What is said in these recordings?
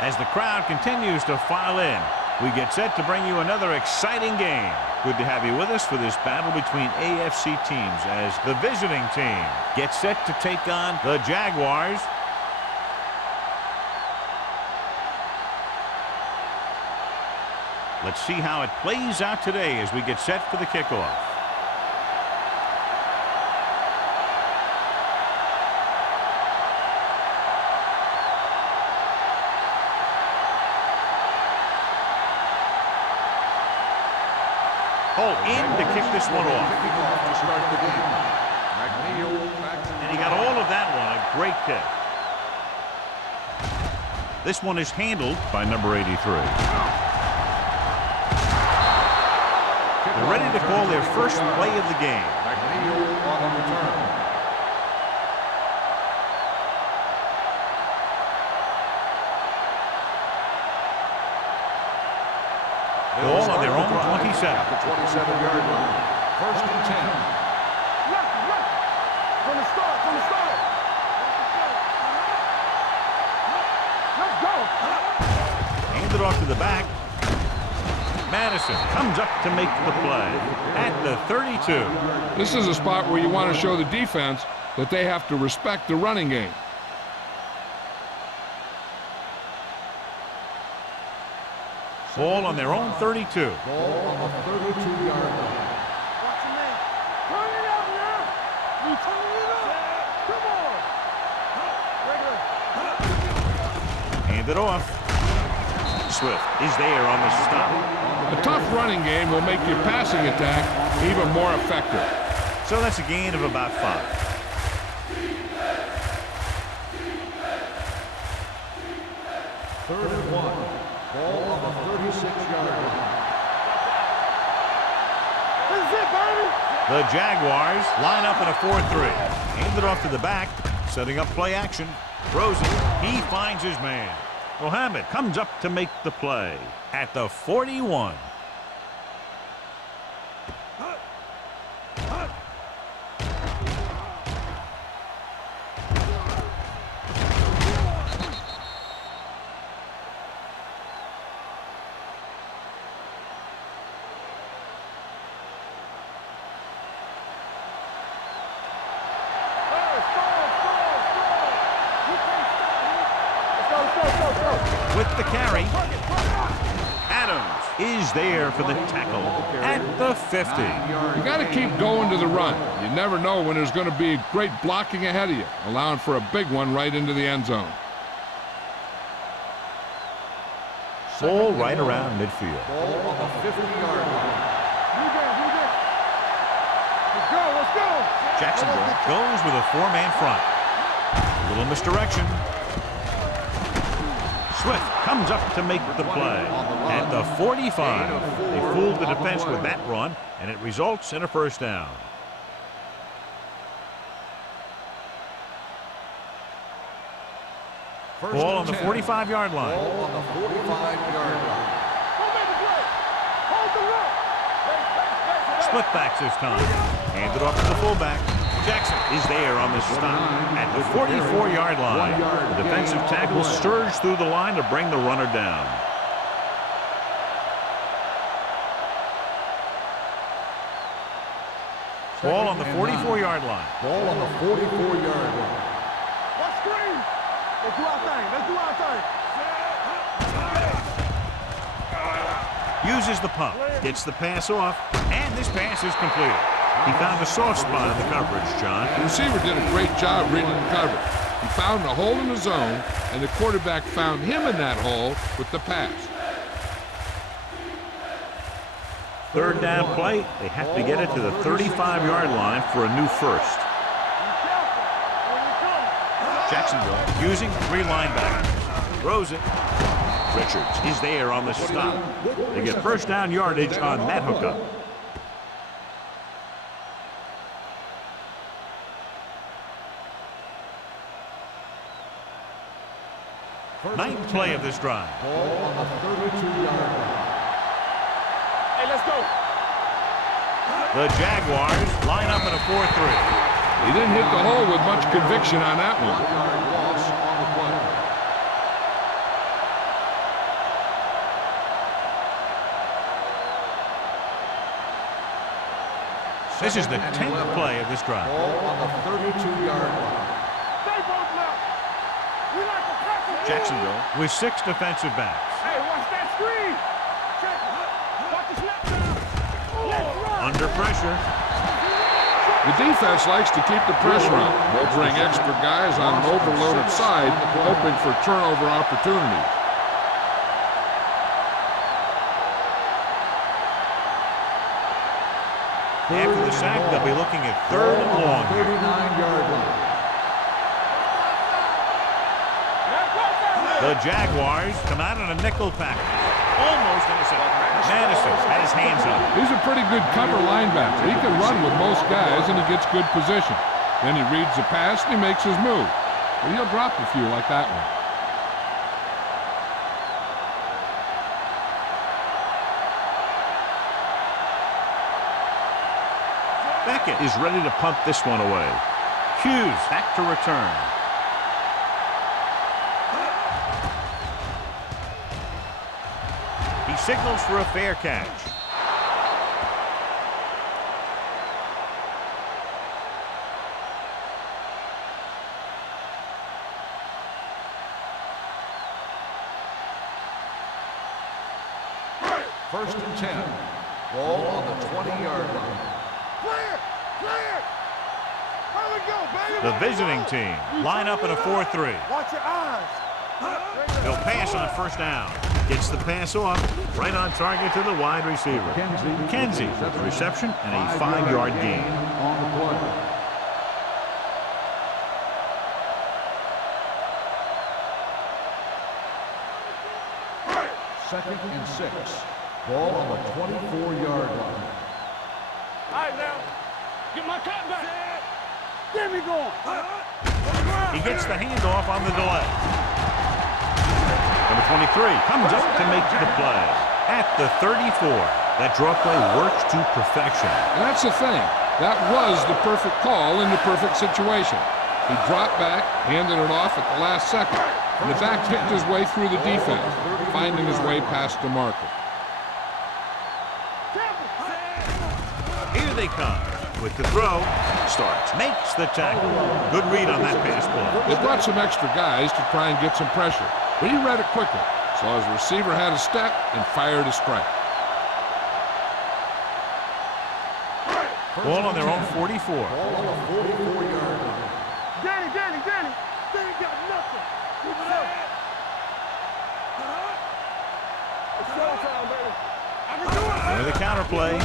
As the crowd continues to file in, we get set to bring you another exciting game. Good to have you with us for this battle between AFC teams as the visiting team gets set to take on the Jaguars. Let's see how it plays out today as we get set for the kickoff. Hole in to kick this one off. And he got all of that one. A great kick. This one is handled by number 83. They're ready to call their first play of the game. Ball on their own 27. The 27-yard line. First and 10. From the start. Let's go. Handed off to the back. Madison comes up to make the play at the 32. This is a spot where you want to show the defense that they have to respect the running game. Ball on their own 32. Ball on the 32-yard line. Watch your man. Turn it up, man. You turn it up. Come on. Handed off. Swift is there on the stop. A tough running game will make your passing attack even more effective. So that's a gain of about 5. Third and 1. Ball on the 36-yard line. This is it, baby. The Jaguars line up in a 4-3. Handed off to the back, setting up play action. Throws it. He finds his man. Mohammed comes up to make the play at the 41. With the carry, Adams is there for the tackle at the 50. You got to keep going to the run. You never know when there's going to be great blocking ahead of you, allowing for a big one right into the end zone. Ball right around midfield. Ball on the 50-yard line. Let's go. Jacksonville goes with a 4-man front. A little misdirection. Swift comes up to make the play at the 45. They fooled the defense with that run, and it results in a first down. Ball on the 45-yard line. Ball on the 45-yard line. Split backs this time. Handed off to the fullback. Jackson is there on the stop at the 44-yard line. The defensive tackle surged through the line to bring the runner down. Ball on the 44-yard line. Ball on the 44-yard line. Let's screen. Let's do our thing. Uses the pump. Gets the pass off. And this pass is completed. He found a soft spot in the coverage, John. The receiver did a great job reading the coverage. He found a hole in the zone, and the quarterback found him in that hole with the pass. Third down play. They have to get it to the 35-yard line for a new first. Jacksonville using 3 linebackers. Throws it. Richards is there on the stop. They get first down yardage on that hookup. Ninth play of this drive. Ball on the 32-yard line. Hey, let's go. The Jaguars line up in a 4-3. He didn't hit the hole with much conviction on that one. 1-yard loss on the play. This is the 10th play of this drive. Ball on the 32-yard line. Stay both left. We like to press it. Jacksonville with 6 defensive backs. Hey, watch that screen. Check it. Watch the snap down. Let's run. Under pressure. The defense likes to keep the pressure on. They'll bring extra guys on an overloaded side, hoping for turnover opportunities. After the sack, they'll be looking at 3rd and long here. 39-yard line. The Jaguars come out in a nickel package. Almost intercepted. Madison had his hands up. He's a pretty good cover linebacker. He can run with most guys, and he gets good position. Then he reads the pass, and he makes his move. But he'll drop a few like that one. Beckett is ready to punt this one away. Hughes back to return. He signals for a fair catch. First and 10. Ball on the 20-yard line. Clear. Clear. How we go, baby? The visiting team line up in a 4-3. Watch your eyes. He'll pass on 1st down. Gets the pass off. Right on target to the wide receiver. Kenzie with the reception and a 5-yard gain. On the play. Second and 6. Ball on the 24-yard line. All right, now. Get my cut back. Get me going. He gets the handoff on the delay. Number 23 comes up to make the play. At the 34, that draw play works to perfection. And that's the thing. That was the perfect call in the perfect situation. He dropped back, handed it off at the last second. And the back picked his way through the defense, finding his way past the marker. Here they come. With the throw, starts, makes the tackle. Good read on that pass play. They brought some extra guys to try and get some pressure, but he read it quickly. So his receiver had a step and fired a strike. Ball on their own 44. Ball on the 44-yard line. Danny. They ain't got nothing. Keep it up. It's showtime, baby. I can do it. With the counter play.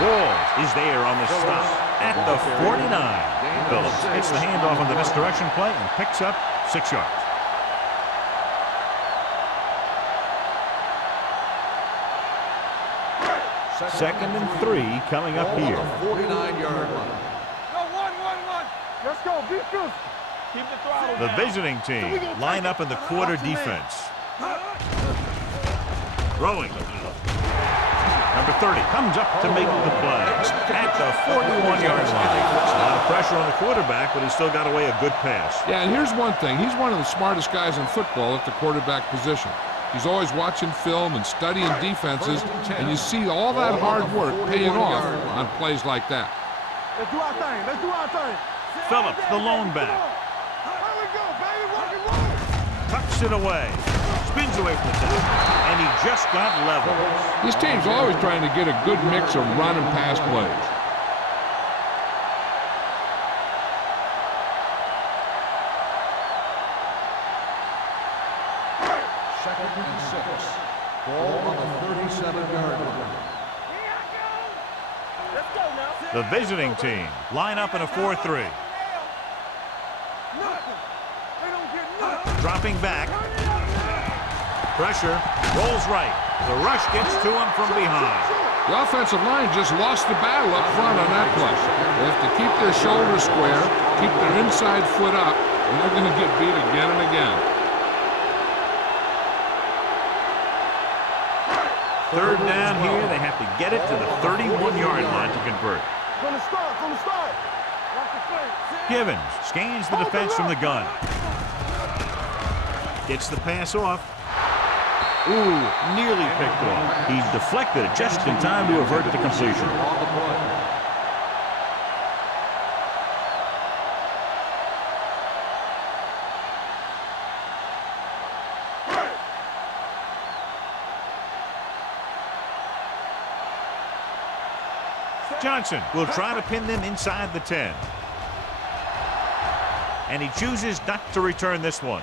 Walls is there on the stop at the 49. Phillips hits the handoff on the misdirection play and picks up 6 yards. Second and 3 coming up here. 49-yard line. No, one. Let's go. Be good. Keep the throttle The down. visiting team line up in the quarter defense. Throwing. Number 30 comes up to make the play at the 41-yard line. A lot of pressure on the quarterback, but he still got away a good pass. Yeah, and here's one thing. He's one of the smartest guys in football at the quarterback position. He's always watching film and studying defenses, and you see all that hard work paying off on plays like that. Let's do our thing. Phillips, the lone back, Here we go, baby. Rock and roll. tucks it away, spins away from the tackle, and he just got level. This team's always trying to get a good mix of run and pass plays. Second and 6. Ball on the 37-yard line. Let's go now. The visiting team line up in a 4-3. Nothing. They don't get nothing. Dropping back. Pressure. Rolls right. The rush gets to him from behind. The offensive line just lost the battle up front on that play. They have to keep their shoulders square, keep their inside foot up, and they're going to get beat again and again. Third down here. They have to get it to the 31-yard line to convert. From the start. Watch the play. Givens scans the defense from the gun. Gets the pass off. Ooh, nearly picked off. He deflected it just in time to avert the completion. On the play. Johnson will try to pin them inside the 10. And he chooses not to return this one.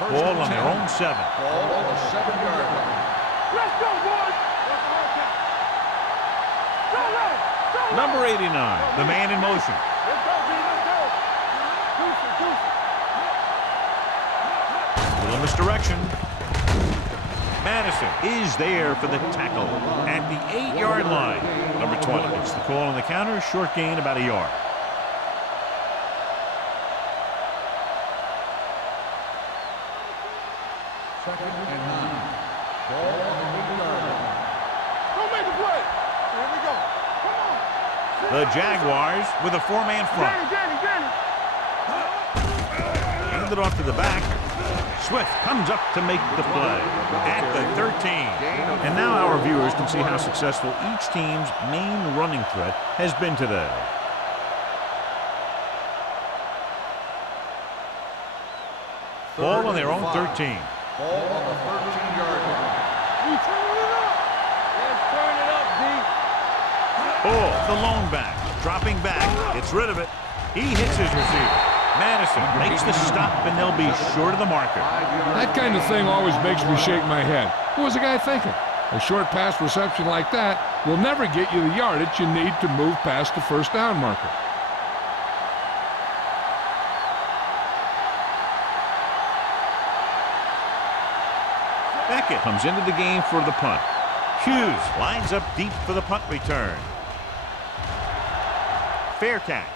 Ball on their own 7. Ball on the 7-yard line. Let's go, boys. Number 89, the man in motion. Let's go, B. Let's go. Little misdirection. Madison is there for the tackle at the 8-yard line. Number 20 gets the call on the counter. Short gain, about a yard. Second and 9. Ball on the 8-yard line. Don't make the play. Here we go. Come on. The Jaguars with a 4-man front. Danny. Handed off to the back. Swift comes up to make the play at the 13. And now our viewers can see how successful each team's main running threat has been today. Ball on their own 13. Ball on the 13-yard line. We turn it up. Let's turn it up, D. Oh, the lone back. Dropping back. Gets rid of it. He hits his receiver. Madison makes the stop, and they'll be short of the marker. That kind of thing always makes me shake my head. What was the guy thinking? A short pass reception like that will never get you the yardage you need to move past the first down marker. Beckett comes into the game for the punt. Hughes lines up deep for the punt return. Fair catch.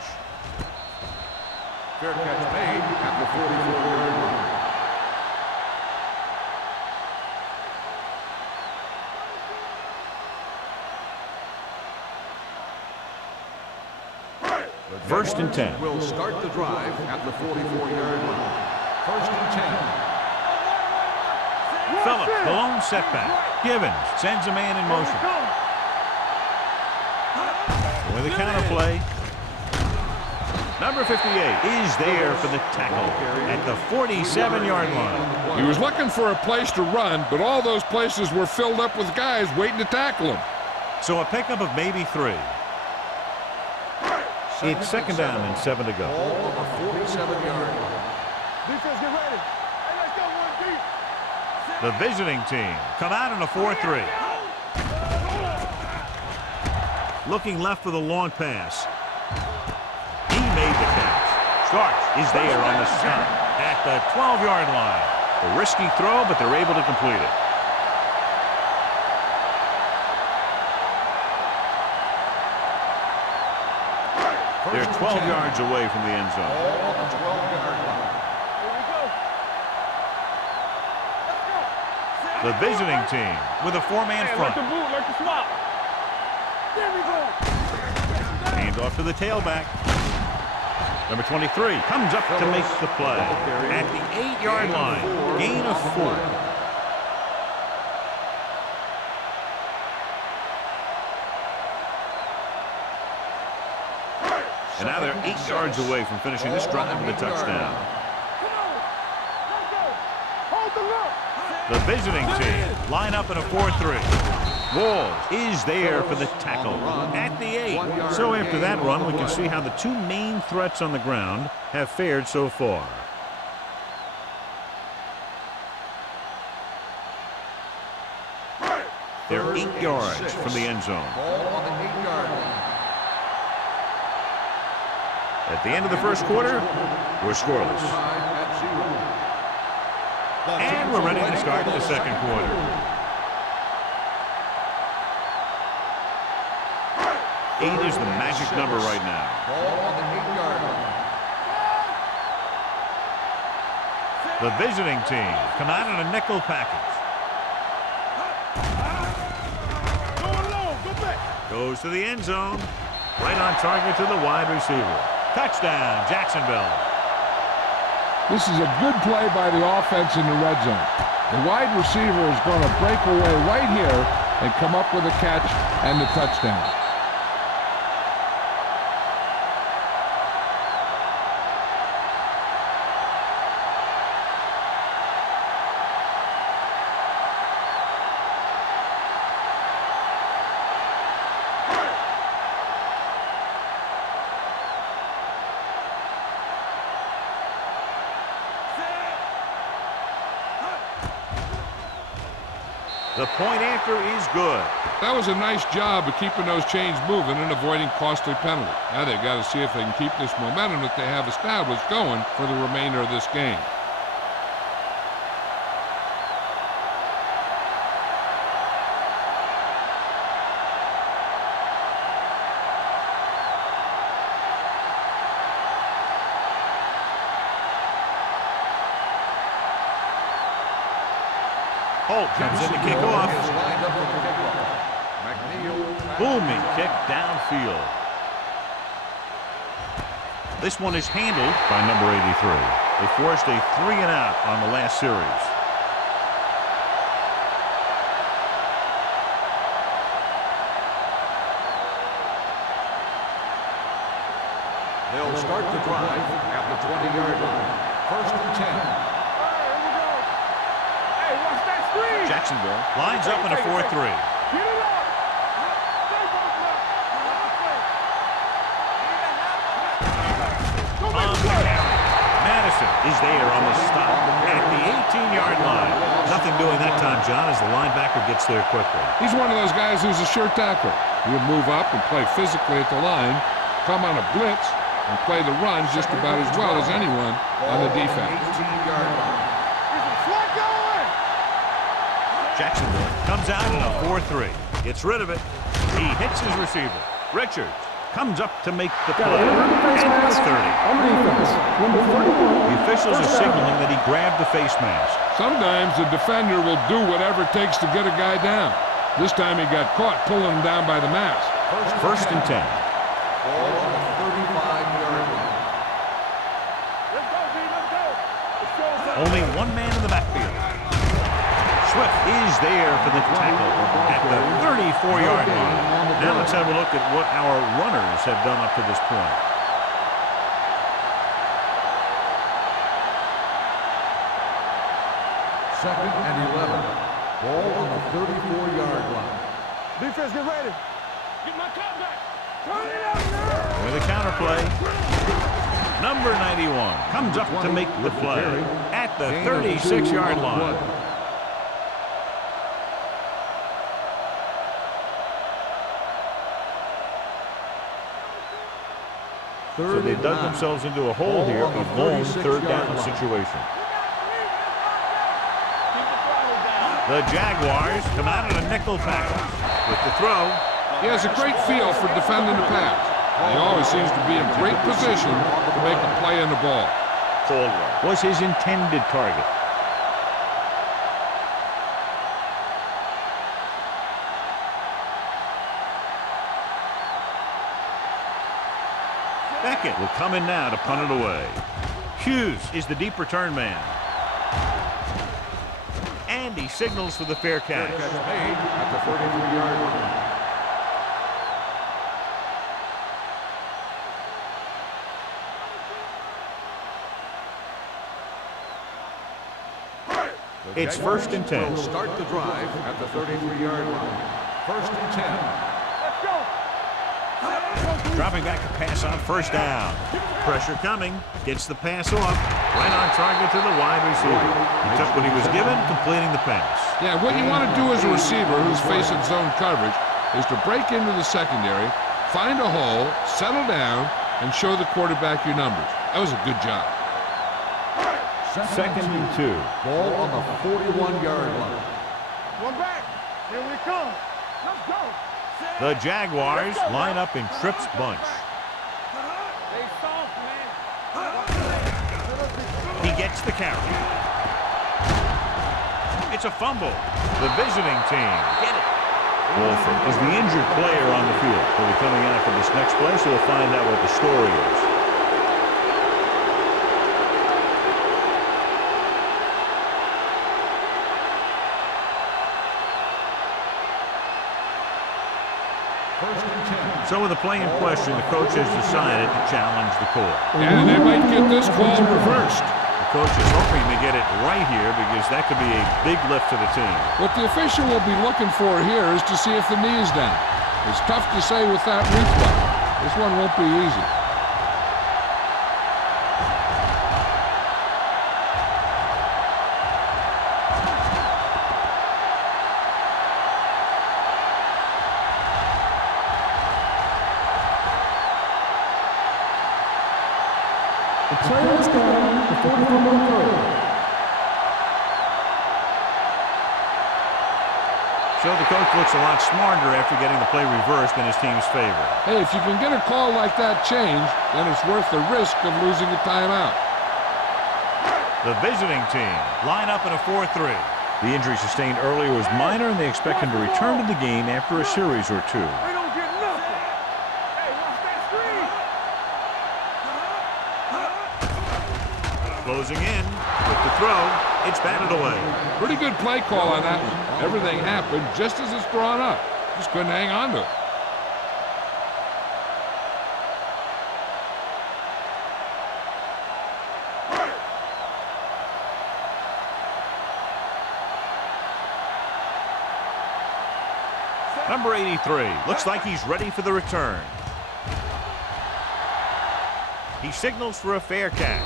Fair catch made at the 44-yard line. First and 10. Will start the drive at the 44-yard line. First and 10. Phillips, the lone setback. Gibbons sends a man in motion. With a counter play. Number 58 is there for the tackle at the 47-yard line. He was looking for a place to run, but all those places were filled up with guys waiting to tackle him. So a pickup of maybe 3. It's second down and 7 to go. Ball on the 47-yard line. Defense, get ready. Hey, let's go, 1 deep. The visiting team come out in a 4-3. Looking left for the long pass. He made the catch. Starks is there on the stop at the 12-yard line. A risky throw, but they're able to complete it. They're 12 yards away from the end zone. Ball on the 12-yard line. Here we go. The visiting team with a 4-man Hey, front. like the boot, like the swap. There we go. Hand off to the tailback. Number 23 comes up to make the play at the 8-yard line. Gain of 4. And now they're 8 yards away from finishing this drive with a touchdown. Hold the look. The visiting team line up in a 4-3. Walls is there for the tackle at the 8. So after that run, we can see how the two main threats on the ground have fared so far. They're 8 yards from the end zone. Ball on the 8-yard line. At the end of the first quarter, we're scoreless. Tied at 0. And we're ready to start the second quarter. Eight is the magic number right now. Ball on the 8-yard line. The visiting team come out in a nickel package. Goes to the end zone. Right on target to the wide receiver. Touchdown, Jacksonville. This is a good play by the offense in the red zone. The wide receiver is going to break away right here and come up with a catch and the touchdown. The point after is good. That was a nice job of keeping those chains moving and avoiding costly penalties. Now they've got to see if they can keep this momentum that they have established going for the remainder of this game. Holt comes in to kick off. Booming kick downfield. This one is handled by number 83. They forced a 3-and-out on the last series. They'll start the drive at the 20-yard line. First and 10. Jacksonville lines up in a 4-3. Madison is there on the stop at the 18-yard line. Nothing doing that time, John, as the linebacker gets there quickly. He's one of those guys who's a sure tackler. He'll move up and play physically at the line, come on a blitz, and play the run just about as well as anyone on the defense. Jacksonville comes out in a 4-3. Gets rid of it. He hits his receiver. Richards comes up to make the play at the 30. The officials are signaling that he grabbed the face mask. Sometimes the defender will do whatever it takes to get a guy down. This time he got caught pulling him down by the mask. First and 10. Ball on the 35-yard line. Only one man in the backfield. Swift is there for the tackle at the 34-yard line. Now let's have a look at what our runners have done up to this point. Second and 11. Ball on the 34-yard line. Defense, get ready. Get my top back. Turn it up now. With a counter play. Number 91 comes up to make the play at the 36-yard line. So they dug themselves into a hole here, a long third down situation. The Jaguars come out in a nickel tackle. With the throw. He has a great feel for defending the pass. He always seems to be in great position to make a play on the ball. Caldwell was his intended target. Beckett will come in now to punt it away. Hughes is the deep return man. And he signals for the fair catch. Fair catch made at the 33-yard line. It's first and 10. Will start the drive at the 33-yard line. First and 10. Let's go. Dropping back to pass on first down. Pressure coming. Gets the pass off. Right on target to the wide receiver. He took what he was given, completing the pass. Yeah, what you want to do as a receiver who's facing zone coverage is to break into the secondary, find a hole, settle down, and show the quarterback your numbers. That was a good job. Second and 2. Ball on the 41-yard line. One back. Here we come. Let's go. The Jaguars line up in Tripp's bunch. Stay soft, man. He gets the carry. It's a fumble. The visiting team get it. Wolford is the injured player on the field. He'll be coming out for this next play, so we'll find out what the story is. So with the play in question, the coach has decided to challenge the call. And they might get this call reversed. The coach is hoping to get it right here because that could be a big lift to the team. What the official will be looking for here is to see if the knee is down. It's tough to say with that reflex. This one won't be easy. Players down, the 44-yard. So the coach looks a lot smarter after getting the play reversed in his team's favor. Hey, if you can get a call like that changed, then it's worth the risk of losing a timeout. The visiting team line up in a 4-3. The injury sustained earlier was minor, and they expect him to return to the game after a series or two. They don't get nothing. Hey, watch that screen. Closing in with the throw. It's batted away. Pretty good play call on that one. Everything happened just as it's drawn up. Just couldn't hang on to it. Number 83 looks like he's ready for the return. He signals for a fair catch.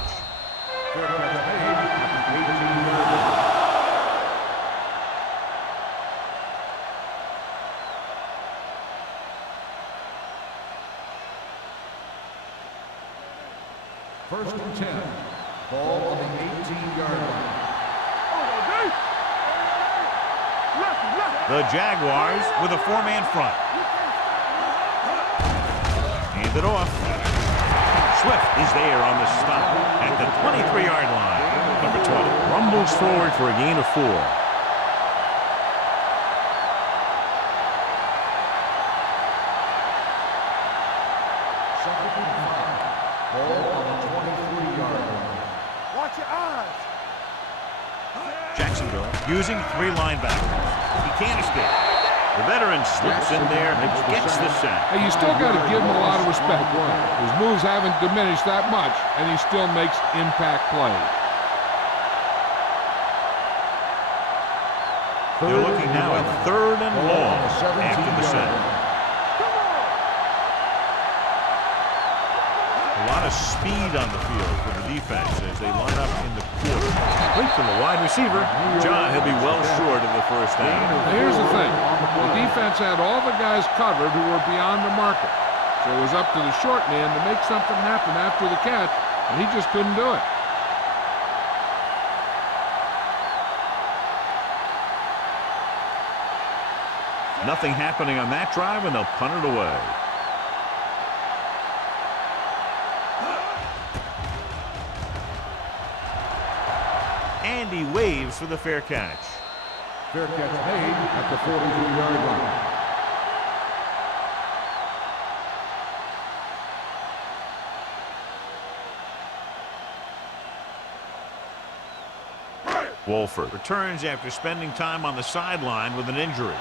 First and 10. Ball on the 18-yard line. The Jaguars with a four-man front. Hand it off. Swift is there on the stop at the 23-yard line. Number 20 rumbles forward for a gain of 4. Second and 5. Ball on the 23-yard line. Watch your eyes. Jacksonville using 3 linebackers. He can't escape. The veteran slips in there and gets the sack. Hey, you still got to give him a lot of respect. His moves haven't diminished that much, and he still makes impact plays. They're looking now at 3rd and long after the sack. A lot of speed on the field for the defense as they line up in the quarter. Complete from the wide receiver. John, he'll be well short of the first down. Now, here's the thing. The defense had all the guys covered who were beyond the marker. So it was up to the short man to make something happen after the catch, and he just couldn't do it. Nothing happening on that drive, and they'll punt it away. And he waves for the fair catch. Fair catch made at the 43-yard line. Wolford returns after spending time on the sideline with an injury.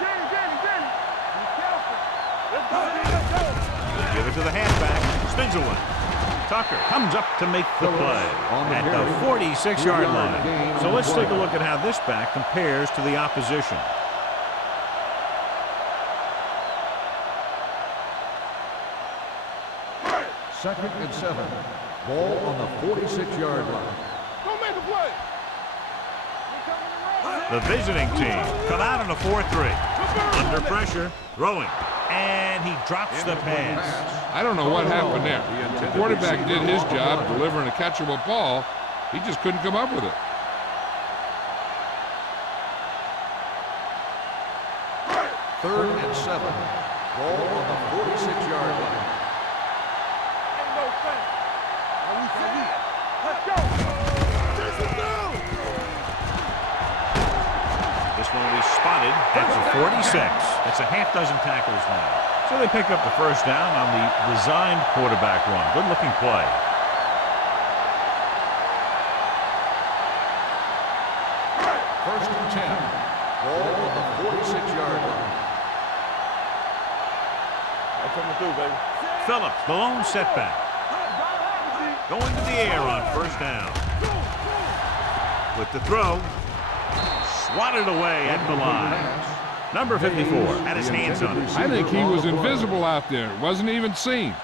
Danny. Be careful. Let's go. They give it to the halfback. Spins away. Tucker comes up to make the play at the 46-yard line. So let's take a look at how this back compares to the opposition. Second and 7. Ball on the 46-yard line. Don't make a play. The visiting team come out in a 4-3. Under pressure, throwing. And he drops the pass. I don't know what happened there. The quarterback did his job delivering a catchable ball. He just couldn't come up with it. Third and 7. Ball on the 46-yard line. Ain't no thing. Let's go. This one one will be spotted at the 46. That's a half dozen tackles now. So they pick up the first down on the designed quarterback run. Good-looking play. First and 10. Ball on the 46-yard line. I'm coming through, baby. Phillips, the lone setback. Going to the air on first down. With the throw. Swatted away at the line. Number 54 had his hands on it. I think he was invisible out there. Wasn't even seen.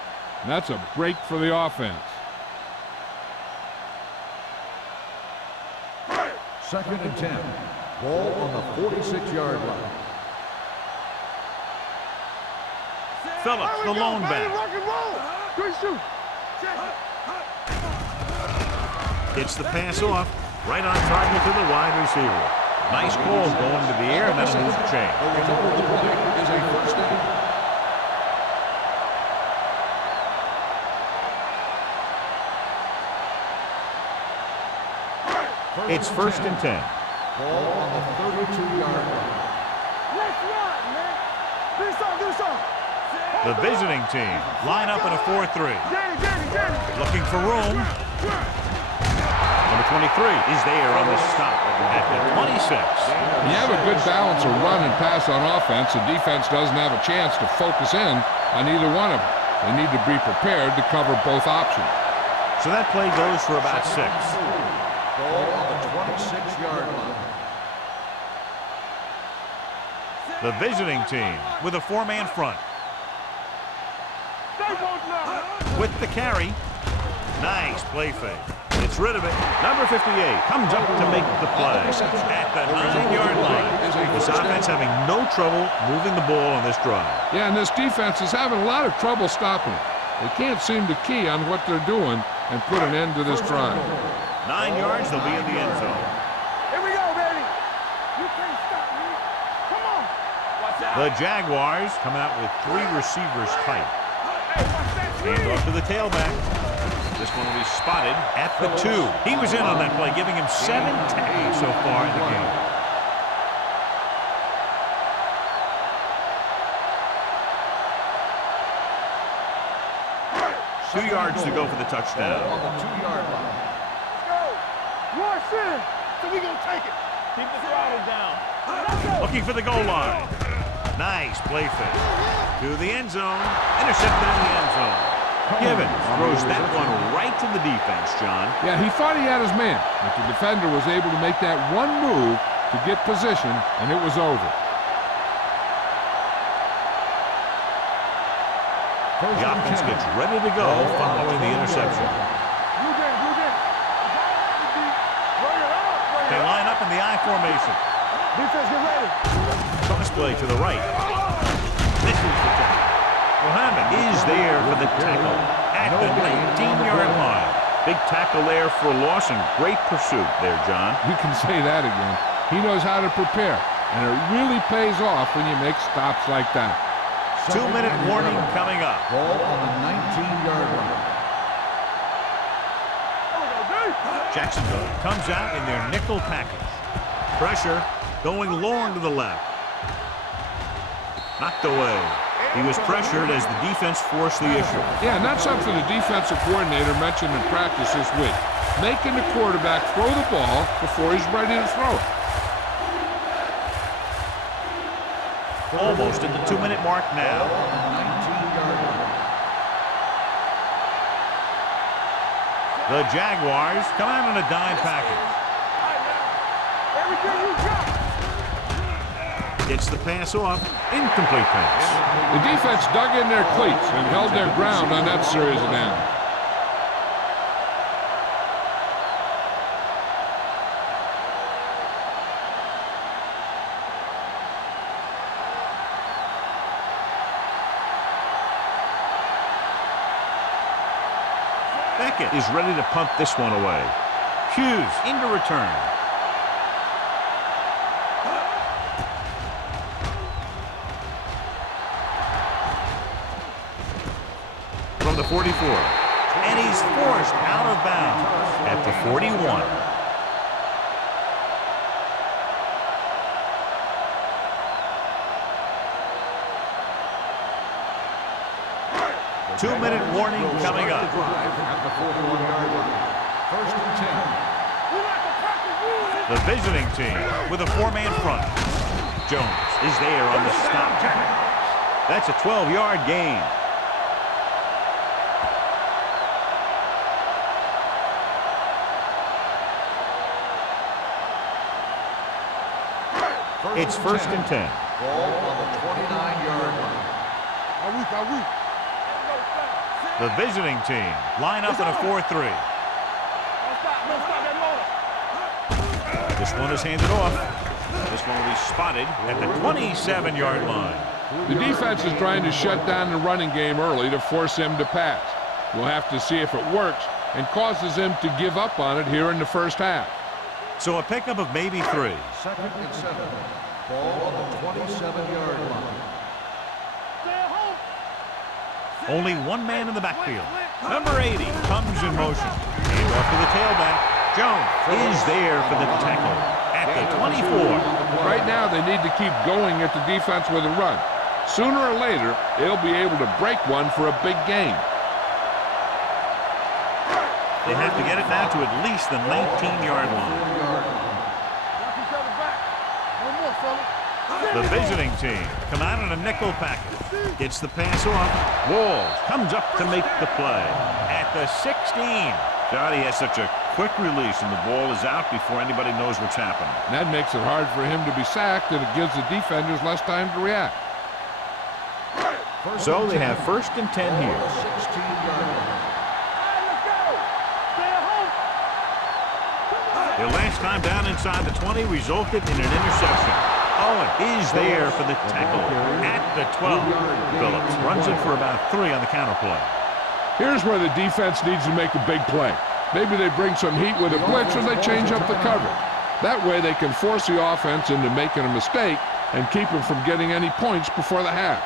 And that's a break for the offense. Second and 10. Ball on the 46-yard line. Phillips, the lone back. Gets the pass off. Right on target to the wide receiver. Nice call going to the air, and that'll move the chain. The result of the play is a first down. It's first and 10. Ball on the 32-yard line. Let's run, man. Do something. The visiting team line up in a 4-3. Danny. Looking for room. Number 23 is there on the stop at the 26. You have a good balance of run and pass on offense. The defense doesn't have a chance to focus in on either one of them. They need to be prepared to cover both options. So that play goes for about 6. Ball on the 26-yard line. The visiting team with a 4-man front. With the carry. Nice play fake. It's rid of it. Number 58 comes up to make the play at the 9-yard line. This offense having no trouble moving the ball on this drive. Yeah, and this defense is having a lot of trouble stopping it. They can't seem to key on what they're doing and put an end to this drive. 9 yards, they'll be in the end zone. Here we go, baby. You can't stop me. Come on. Watch out. The Jaguars come out with 3 receivers tight. Hey, watch that Hand tree. off to the tailback. This one will be spotted at the 2. He was in on that play, giving him 7 tackles so far in the game. Two yards to go for the touchdown. On the 2-yard line. Let's go. Rush in. So we gonna take it. Keep the throttle down. Let's go. Looking for the goal line. Nice play fake. To the end zone. Intercepted in the end zone. Givens throws that one right to the defense, John. Yeah, he thought he had his man, but the defender was able to make that one move to get position, and it was over. The offense gets ready to go following the interception. Blue game. They line up in the I formation. Defense, get ready. Toss play to the right. This is the tackle. Mohammed is there for the tackle at the 19-yard line. Big tackle there for a loss and great pursuit there, John. You can say that again. He knows how to prepare, and it really pays off when you make stops like that. 2-minute warning coming up. Ball on the 19-yard line. Jacksonville comes out in their nickel package. Pressure going long to the left. Knocked away. He was pressured as the defense forced the issue. Yeah, and that's something the defensive coordinator mentioned in practice this week. Making the quarterback throw the ball before he's ready to throw it. Almost at the 2-minute mark now. On the 19-yard line. The Jaguars come out in a dime package. Everything you got. Gets the pass off. Incomplete pass. The defense dug in their cleats and held their ground on that series of downs. Beckett is ready to punt this one away. Hughes into return. From the 44. And he's forced out of bounds at the 41. 2-minute warning coming up. At the 41-yard line. First and 10. The visiting team with a 4-man front. Jones is there on the stop. That's a 12-yard gain. It's first and 10. Ball on the 29-yard line. The visiting team line up in a 4-3. This one is handed off. This one will be spotted at the 27-yard line. The defense is trying to shut down the running game early to force him to pass. We'll have to see if it works and causes him to give up on it here in the first half. So a pickup of maybe 3. Second and 7. Ball on the 27-yard line. Only one man in the backfield. Number 80 comes in motion. Hand off to the tailback. Jones is there for the tackle at the 24. Right now, they need to keep going at the defense with a run. Sooner or later, they'll be able to break one for a big gain. They have to get it now to at least the 19-yard line. The visiting team come out in a nickel package. Gets the pass off. Walls comes up to make the play at the 16. God, he has such a quick release, and the ball is out before anybody knows what's happening. And that makes it hard for him to be sacked, and it gives the defenders less time to react. So they have first and 10 here. 16-yard line. Their last time down inside the 20 resulted in an interception. Owen is there for the tackle at the 12. Phillips runs it for about 3 on the counter play. Here's where the defense needs to make a big play. Maybe they bring some heat with a blitz or they change up the coverage. That way they can force the offense into making a mistake and keep them from getting any points before the half.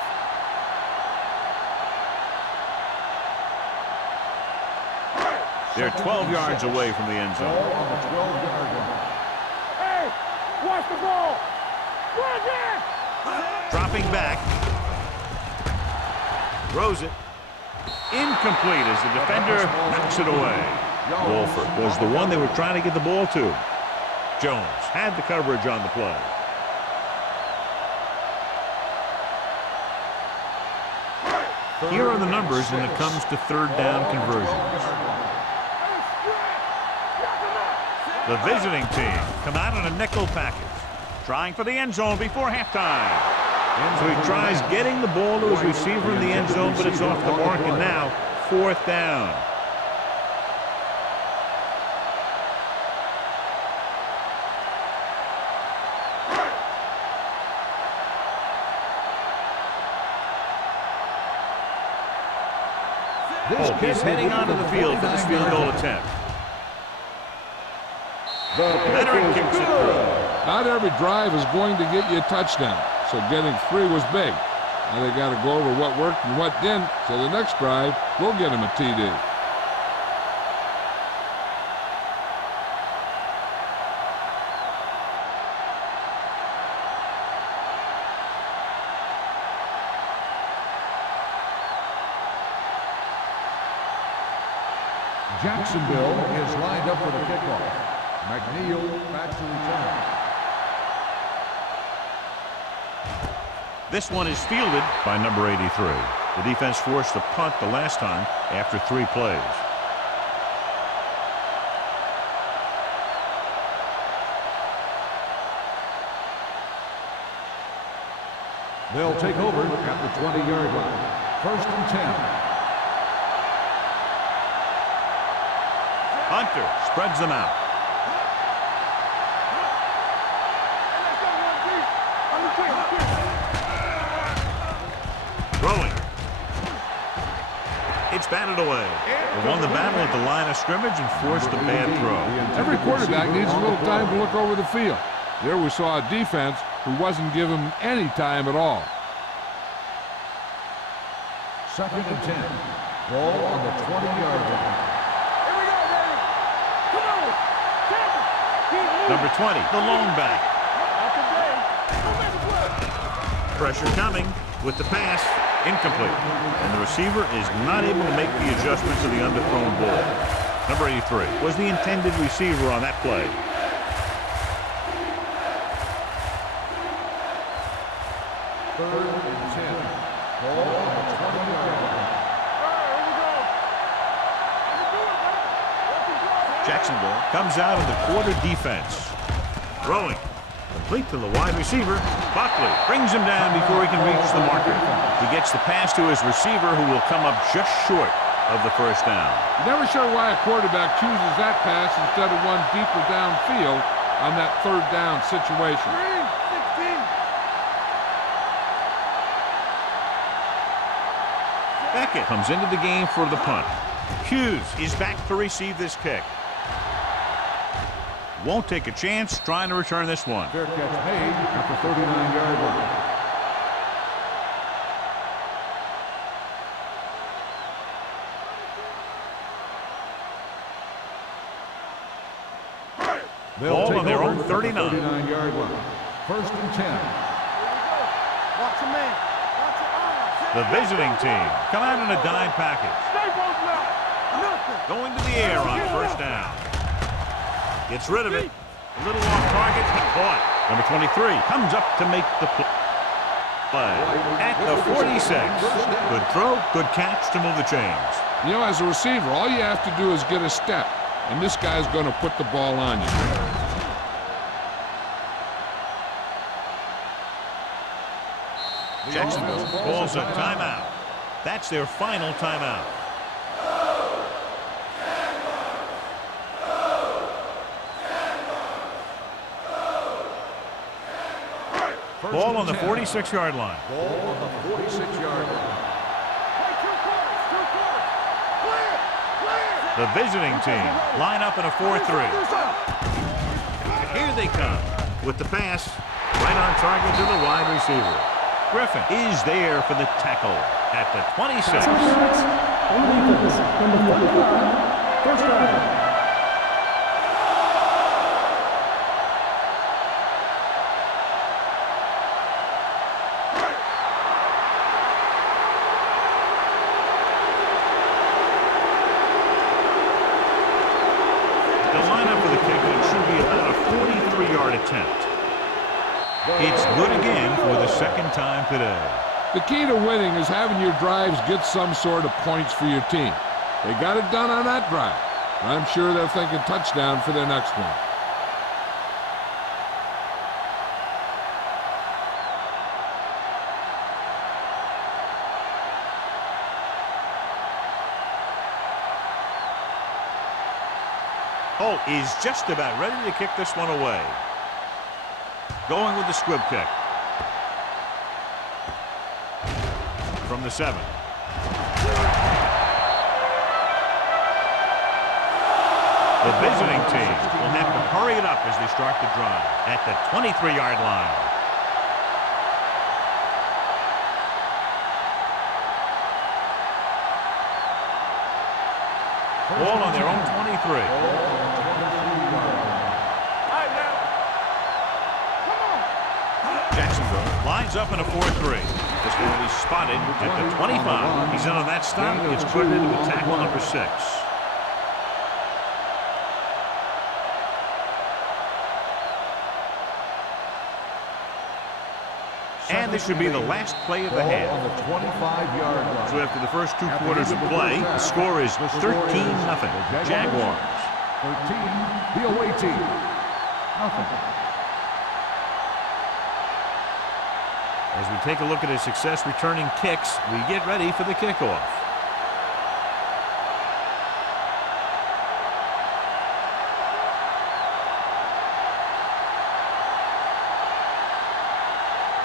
They're 12 yards away from the end zone. Ball on the 12-yard line. Hey, watch the ball. Watch it. Dropping back. Throws it. Incomplete as the defender knocks it away. Wolford was the one they were trying to get the ball to. Jones had the coverage on the play. Here are the numbers when it comes to third down conversions. The visiting team come out in a nickel package, trying for the end zone before halftime. And so he tries getting the ball to his receiver in the end zone, but it's off the mark, and now 4th down. He's heading onto the field for this field goal attempt. Veteran kicks it through. Not every drive is going to get you a touchdown, so getting 3 was big. Now they got to go over what worked and what didn't, so the next drive will get him a TD. Jacksonville is lined up for the kickoff. McNeil back to return. This one is fielded by number 83. The defense forced a punt the last time after 3 plays. They'll take over at the 20-yard line. First and 10. Hunter spreads them out. Throwing. It's batted away. They won the battle at the line of scrimmage and forced a bad throw. Every quarterback needs a little time to look over the field. There we saw a defense who wasn't given any time at all. Second and 10. Ball on the 20-yard line. Number 20, the long back. Pressure coming with the pass. Incomplete. And the receiver is not able to make the adjustment to the underthrown ball. Number 83 was the intended receiver on that play. Third and 10. Ball on the 20-yard line. Jacksonville comes out of the quarter defense. Throwing. Complete to the wide receiver. Buckley brings him down before he can reach the marker. He gets the pass to his receiver, who will come up just short of the first down. You're never sure why a quarterback chooses that pass instead of one deeper downfield on that third down situation. 16. Beckett comes into the game for the punt. Hughes is back to receive this kick. Won't take a chance trying to return this one. Fair catch made at the 39-yard line. Ball on their own 39. 39-yard line. First and 10. Watch your man. Watch your eyes. The visiting team come out in a dime package. Stay both left. Nothing. Going to the air on first down. Gets rid of it. A little off target, but caught. Number 23 comes up to make the play. At the 46. Good throw, good catch to move the chains. You know, as a receiver, all you have to do is get a step, and this guy's going to put the ball on you. Jacksonville calls a timeout. That's their final timeout. Ball on the 46-yard line. Ball on the 46-yard line. The visiting team line up in a 4-3. Here they come with the pass right on target to the wide receiver. Griffin is there for the tackle at the 26. First down. Attempt. It's good again for the second time today. The key to winning is having your drives get some sort of points for your team. They got it done on that drive. I'm sure they're thinking touchdown for their next one. Holt is just about ready to kick this one away. Going with the squib kick. From the 7. The visiting team will have to hurry it up as they start the drive at the 23-yard line. Ball on their own 23. Jacksonville lines up in a 4-3. This one will be spotted at the 25. He's in on that stop. It's credited with tackle number 6. And this should be the last play of the half. On the 25-yard line. So after the first 2 quarters of play, the score is 13-0. Jaguars. 13, the away team. Nothing. As we take a look at his success returning kicks, we get ready for the kickoff.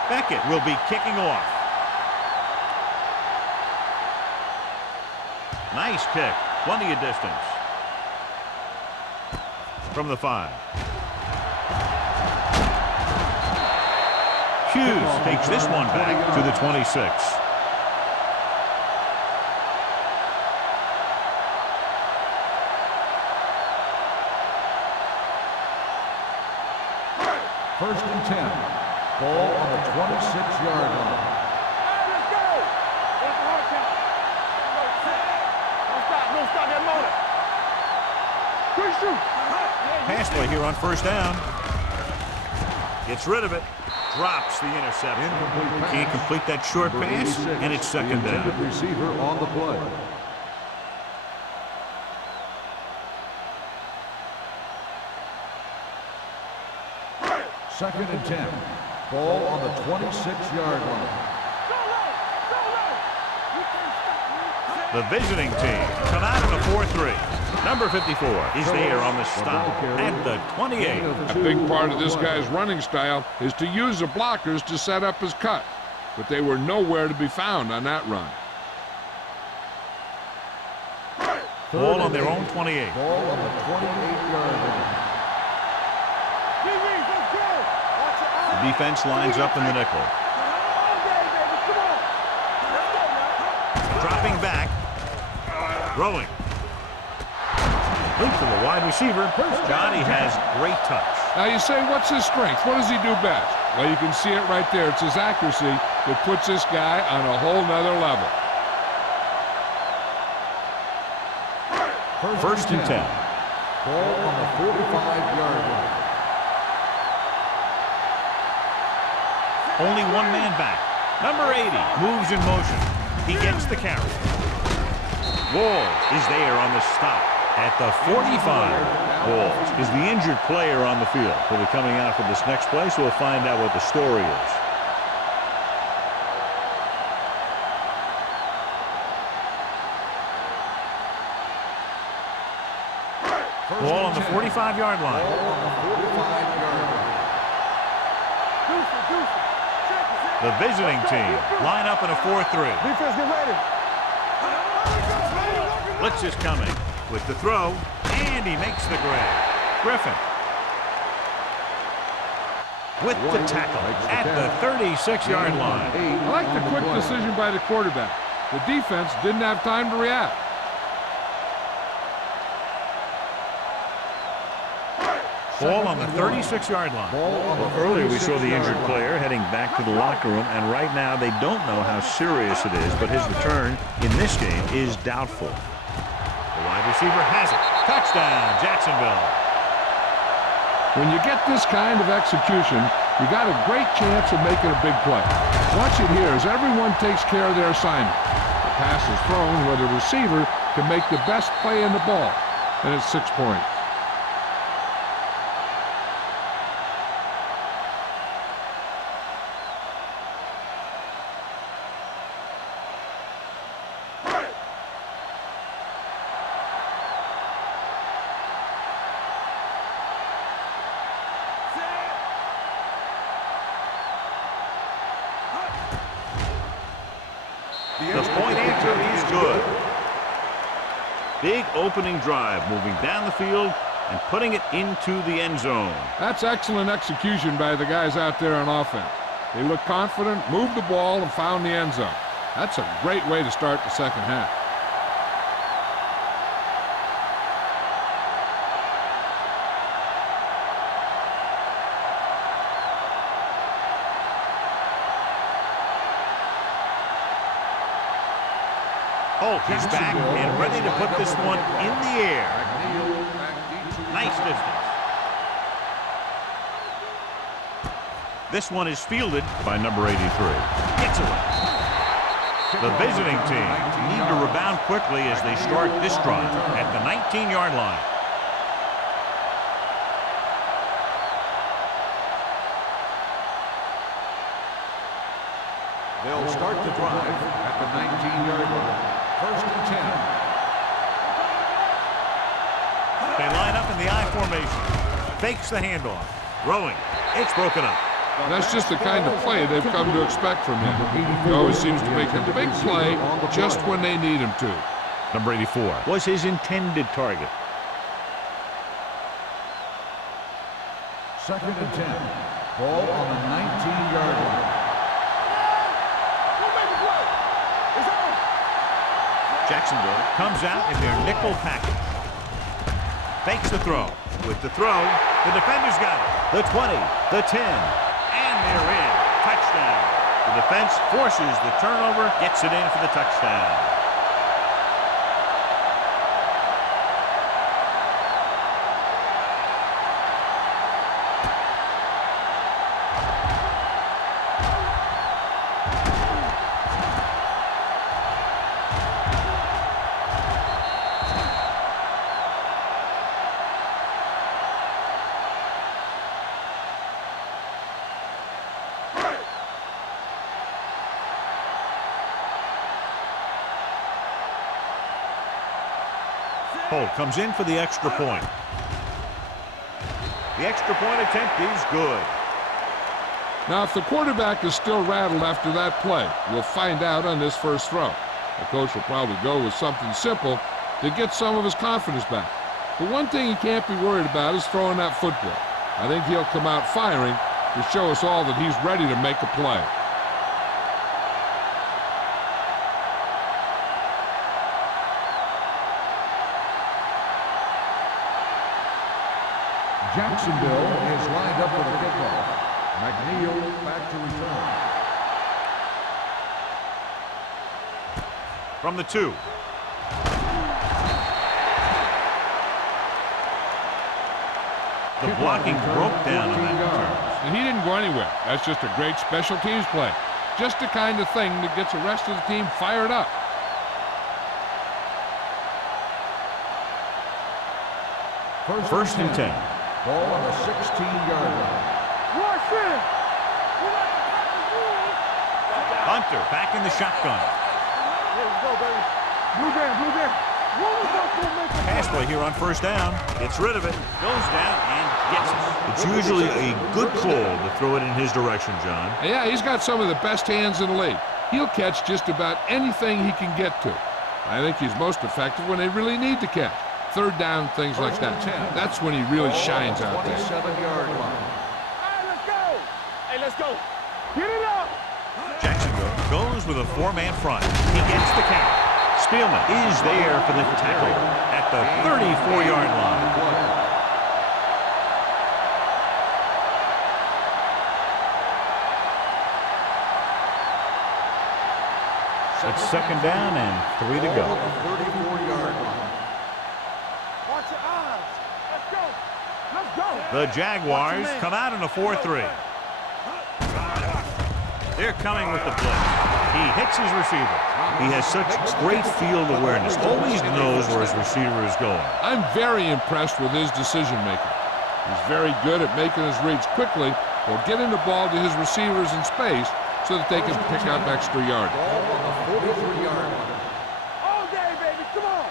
Beckett will be kicking off. Nice kick. Plenty of distance. From the 5. Hughes takes this one back to the 26. First and 10. Ball on the 26-yard line. Pass play here on first down. Gets rid of it. Drops the interception. Can't complete that short pass, and it's second down. Receiver on the play. Second and 10. Ball on the 26-yard line. The visiting team come out in a 4-3. Number 54 is there on the stop at the 28. A big part of this guy's running style is to use the blockers to set up his cut, but they were nowhere to be found on that run. Ball on their own 28. Ball on the 28-yard line. The defense lines up in the nickel. Dropping back. Throwing. Leap to the wide receiver. Johnny has great touch. Now you say, what's his strength? What does he do best? Well, you can see it right there. It's his accuracy that puts this guy on a whole nother level. First and 10. Ball on the 45-yard line. Only one man back. Number 80 moves in motion. He gets the carry. Walls is there on the stop at the 45. Walls is the injured player on the field. He'll be coming out for this next play, so we'll find out what the story is. Ball on the 45-yard line. Ball on the 45-yard line. The visiting team line up in a 4-3. Defense, get ready. Blitz is coming with the throw, and he makes the grab. Griffin with the tackle at the 36-yard line. I like the quick decision by the quarterback. The defense didn't have time to react. Ball on the 36-yard line. Well, earlier we saw the injured player heading back to the locker room, and right now they don't know how serious it is, but his return in this game is doubtful. The wide receiver has it. Touchdown, Jacksonville. When you get this kind of execution, you got a great chance of making a big play. Watch it here as everyone takes care of their assignment. The pass is thrown where the receiver can make the best play in the ball, and it's 6 points. The point answer is good. Big opening drive, moving down the field and putting it into the end zone. That's excellent execution by the guys out there on offense. They looked confident, moved the ball, and found the end zone. That's a great way to start the second half. Holt is back and ready to put this one in the air. Nice distance. This one is fielded by number 83. Gets away. The visiting team need to rebound quickly as they start this drive at the 19-yard line. They'll start the drive at the 19-yard line. First and 10. They line up in the I formation. Fakes the handoff. Throwing. It's broken up. That's just the kind of play they've come to expect from him. He always seems to make a big play just when they need him to. Number 84 was his intended target. Second and 10. Ball on the 19-yard line. Jacksonville comes out in their nickel package. Fakes the throw. With the throw, the defender's got it. The 20, the 10, and they're in. Touchdown. The defense forces the turnover, gets it in for the touchdown. 1 Holt comes in for the extra point. The extra point attempt is good. Now, if the quarterback is still rattled after that play, we'll find out on this first throw. The coach will probably go with something simple to get some of his confidence back. The one thing he can't be worried about is throwing that football. I think he'll come out firing to show us all that he's ready to make a play. Jacksonville is lined up for the kickoff. McNeil back to return. From the 2. The blocking broke down on that return. And he didn't go anywhere. That's just a great special teams play. Just the kind of thing that gets the rest of the team fired up. First and 10. Ball on the 16-yard line. Rush in. Hunter back in the shotgun. Let's go, baby. Blue down, blue down. Pass play here on first down. Gets rid of it. Goes down and gets it. It's usually a good call to throw it in his direction, John. Yeah, he's got some of the best hands in the league. He'll catch just about anything he can get to. I think he's most effective when they really need to catch. Third down, things like that. That's when he really shines out there. 27-yard line. Hey, let's go. Hey, let's go. Get it up. Jacksonville goes with a 4-man front. He gets the count. Spielman is there for the tackle at the 34-yard line. It's second down and 3 to go. 34-yard line. Watch your eyes. Let's go. Let's go. The Jaguars come out in a 4-3. They're coming with the blitz. He hits his receiver. He has such great field awareness. Always knows where his receiver is going. I'm very impressed with his decision-making. He's very good at making his reads quickly or getting the ball to his receivers in space so that they can pick up extra yards. Ball on the 43-yard line. All day, baby. Come on.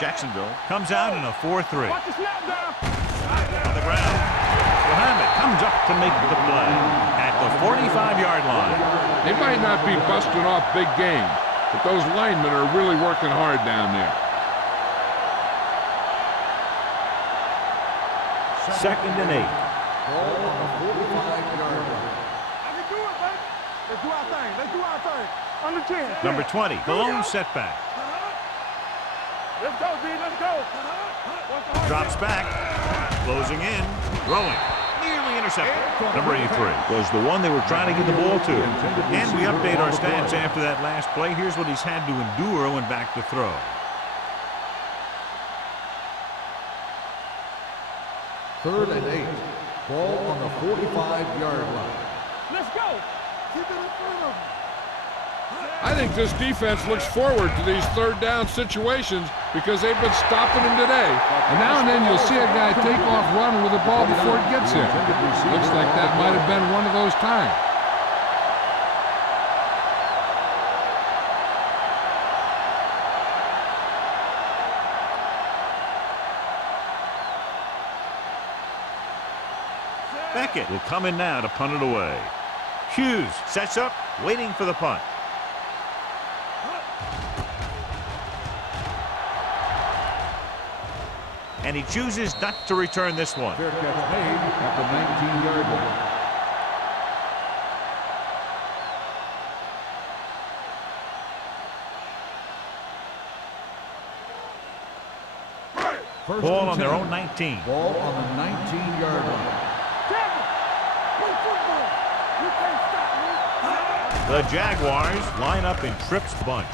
Jacksonville comes out in a 4-3. Watch the snap down. On the ground. Muhammad comes up to make the play at the 45-yard line. They might not be busting off big games, but those linemen are really working hard down there. Second and 8. Ball on the 45-yard line. I can do it, baby. Let's do our thing. Let's do our thing. Under 10. Number 20, the lone setback. Let's go, D. Let's go. Drops back. Closing in. Throwing. Nearly intercepted. Number 83 was the one they were trying to get the ball to. And we update our stats after that last play. Here's what he's had to endure when back to throw. Third and 8. Ball on the 45-yard line. Let's go. Keep it in front of him. I think this defense looks forward to these third down situations because they've been stopping them today. And now and then you'll see a guy take off running with the ball before it gets here. Looks like that might have been one of those times. Beckett will come in now to punt it away. Hughes sets up, waiting for the punt. And he chooses not to return this one. Fair catch made at the 19-yard line. Ball on their own 19. Ball on the 19-yard line. The Jaguars line up in Tripp's bunch.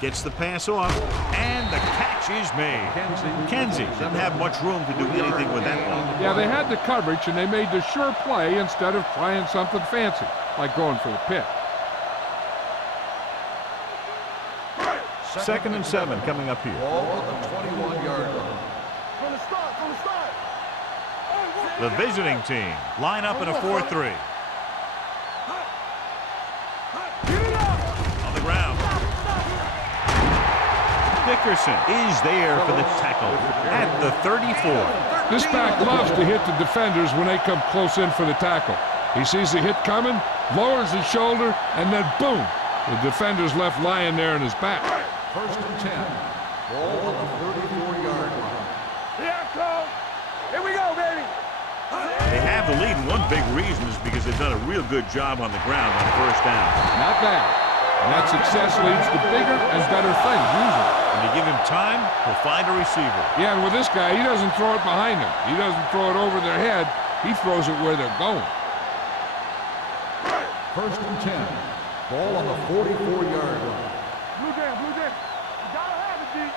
Gets the pass off, and the catch is made. Kenzie didn't have much room to do anything with that one. Yeah, they had the coverage, and they made the sure play instead of trying something fancy, like going for the pick. Second and 7 coming up here. Ball on the 21-yard line. From the start, from the start. The visiting team line up in a 4-3. On the ground. Stick Dickerson is there for the tackle at the 34. This back loves to hit the defenders when they come close in for the tackle. He sees the hit coming, lowers his shoulder, and then boom, the defender's left lying there in his back. First and 10. Ball on the 34-yard line. Yeah, coach. Here we go, baby. They have the lead, and one big reason is because they've done a real good job on the ground on first down. Not bad. And that success leads to bigger and better things, usually. When you give him time, he'll find a receiver. Yeah, and with this guy, he doesn't throw it behind them. He doesn't throw it over their head. He throws it where they're going. First and 10. Ball on the 44-yard line. Blue jam, blue jam. You gotta have it, D.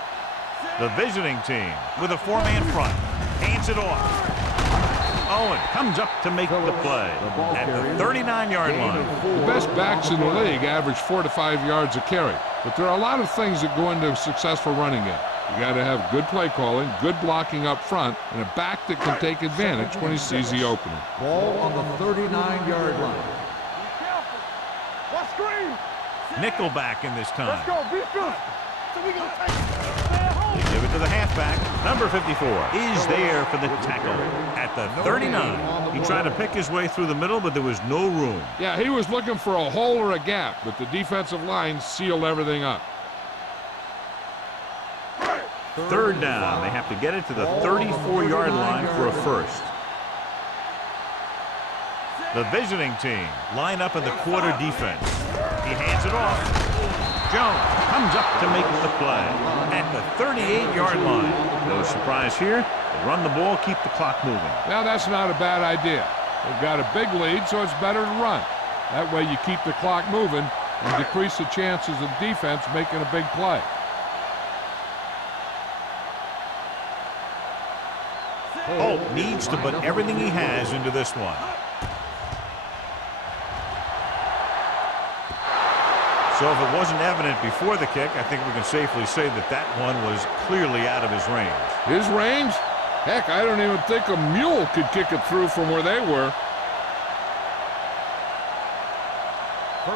The visiting team with a four-man front hands it off. Owen comes up to make the play at the 39-yard line. The best backs in the league average 4 to 5 yards a carry. But there are a lot of things that go into a successful running game. You got to have good play calling, good blocking up front, and a back that can take advantage when he sees the opening. Ball on the 39-yard line. Be careful. What screen? Nickelback in this Let's time. go. Be good. So we gonna take it. Stay at home. They give it to the halfback. Number 54 is there for the tackle at the 39. He tried to pick his way through the middle, but there was no room. Yeah, he was looking for a hole or a gap, but the defensive line sealed everything up. Third down. They have to get it to the 34-yard line for a first. The visiting team line up in the quarter defense. He hands it off. Jones comes up to make the play at the 38-yard line. No surprise here. They run the ball, keep the clock moving. Now, that's not a bad idea. They've got a big lead, so it's better to run. That way you keep the clock moving and decrease the chances of defense making a big play. Holt needs to put everything he has into this one. So if it wasn't evident before the kick, I think we can safely say that that one was clearly out of his range. His range? Heck, I don't even think a mule could kick it through from where they were.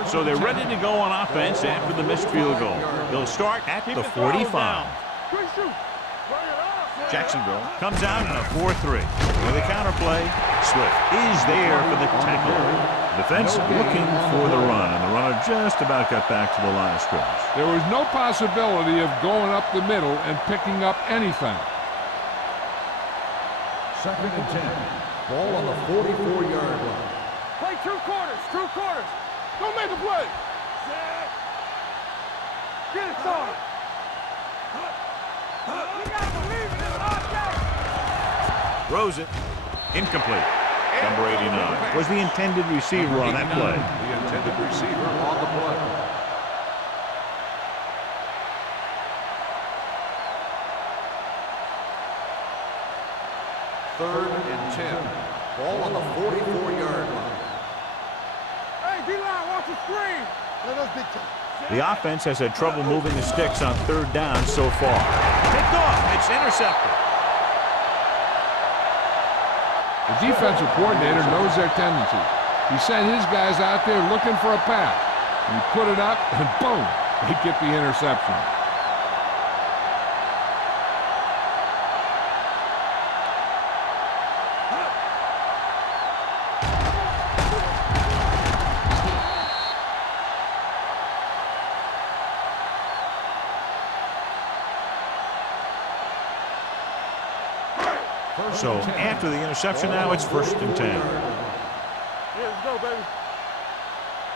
So they're ready to go on offense after the missed field goal. They'll start at the 45. Good shoot. Bring it up. Jacksonville comes out in a 4-3. With a counterplay, Swift is there for the tackle. Defense looking for the run, and the runner just about got back to the line of scrimmage. There was no possibility of going up the middle and picking up anything. Second and 10. Ball on the 44-yard line. Play two quarters. Two quarters. Go make a play. Get it started. We gotta believe in this object. Throws it. Incomplete. Number 89 was the intended receiver on that play. The intended receiver on the play. Third and 10. Ball on the 44-yard line. Hey, D-line, watch the screen. Let us beat you. The offense has had trouble moving the sticks on third down so far. Picked off. It's intercepted. The defensive coordinator knows their tendencies. He sent his guys out there looking for a pass. He put it up, and boom, they get the interception. So after the interception now, it's first and 10. Yeah, let's go, baby.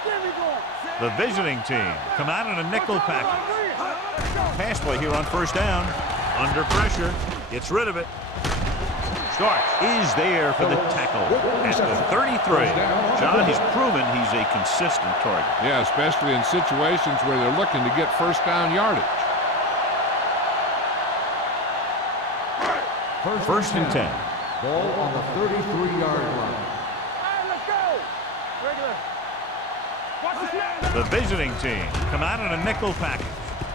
There we go. The visiting team come out in a nickel package. Pass play here on first down. Under pressure. Gets rid of it. Starks is there for the tackle at the 33. John, he's proven he's a consistent target. Yeah, especially in situations where they're looking to get first down yardage. First and 10. Ball on the 33-yard line. Hey, let's go. Regular. Watch the snap. The visiting team come out in a nickel package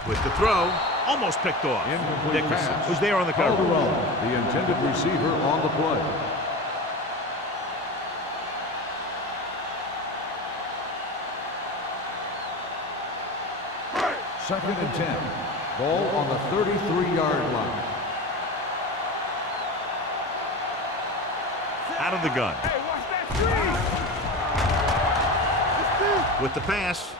with the throw almost picked off. Incomplete Dickerson pass. was there on the cover. Calderon, the intended receiver on the play. Second and 10. Ball on the 33-yard line. Out of the gun. Hey, watch that screen. With the pass.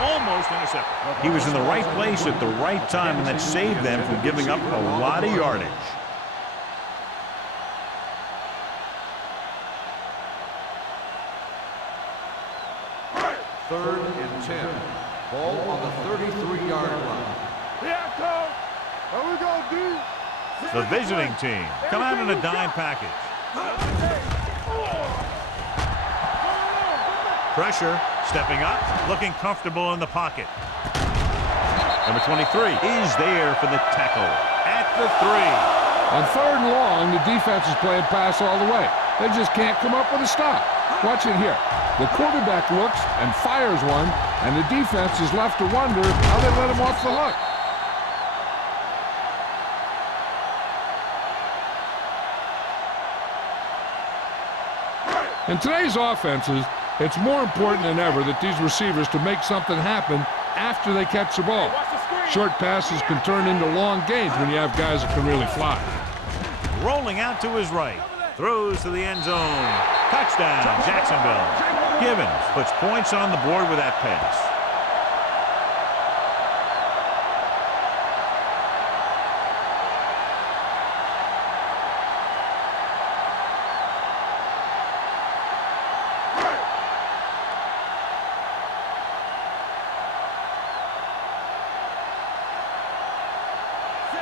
Almost intercepted. He was in the right place at the right time, and that saved them from giving up a lot of yardage. Third and 10. Ball on the 33-yard line. Yeah, coach. Here we go, D. The visiting team come out in a dime package. Pressure, stepping up, looking comfortable in the pocket. Number 23 is there for the tackle at the 3. On 3rd and long, the defense is playing pass all the way. They just can't come up with a stop. Watch it here. The quarterback looks and fires one, and the defense is left to wonder how they let him off the hook. In today's offenses, it's more important than ever that these receivers to make something happen after they catch the ball. Short passes can turn into long gains when you have guys that can really fly. Rolling out to his right. Throws to the end zone. Touchdown, Jacksonville. Givens puts points on the board with that pass.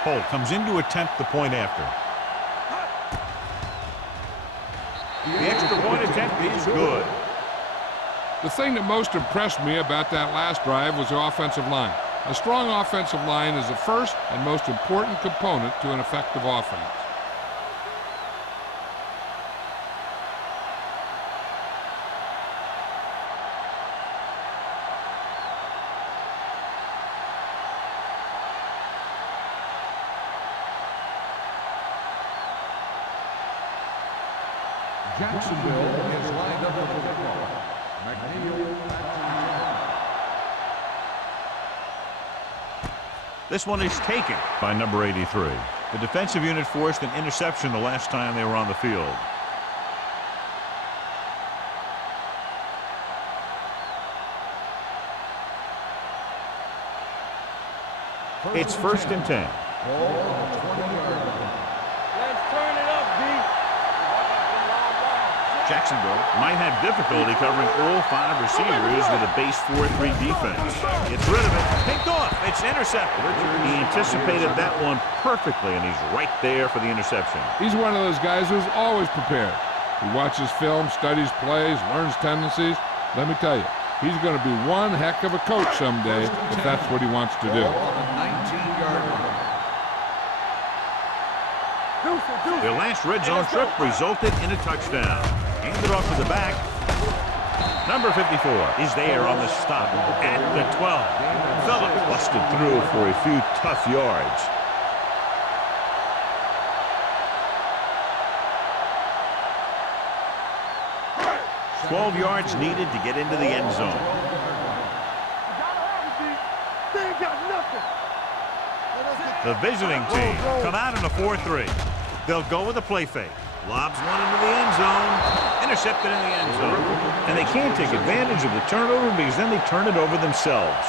Holt comes in to attempt the point after. The extra point attempt is good. The thing that most impressed me about that last drive was the offensive line. A strong offensive line is the first and most important component to an effective offense. Jacksonville is lined up with the football. McNeil. This one is taken by number 83. The defensive unit forced an interception the last time they were on the field. It's 1st and 10. Ball on the 20-yard line. Let's turn it up, D. Jacksonville might have difficulty covering all 5 receivers with a base 4-3 defense. Gets rid of it. Picked off. It's intercepted. He anticipated that one perfectly, and he's right there for the interception. He's one of those guys who's always prepared. He watches film, studies plays, learns tendencies. Let me tell you, he's going to be one heck of a coach someday if that's what he wants to do. Ball on the 19-yard line. Their last red zone trip resulted in a touchdown. Handed off to the back. Number 54 is there on the stop at the 12. Phillips busted through for a few tough yards. $12 yards needed to get into the end zone. The visiting team come out in a 4-3. They'll go with a play fake. Lobs one into the end zone. Intercepted in the end zone. And they can't take advantage of the turnover because then they turn it over themselves.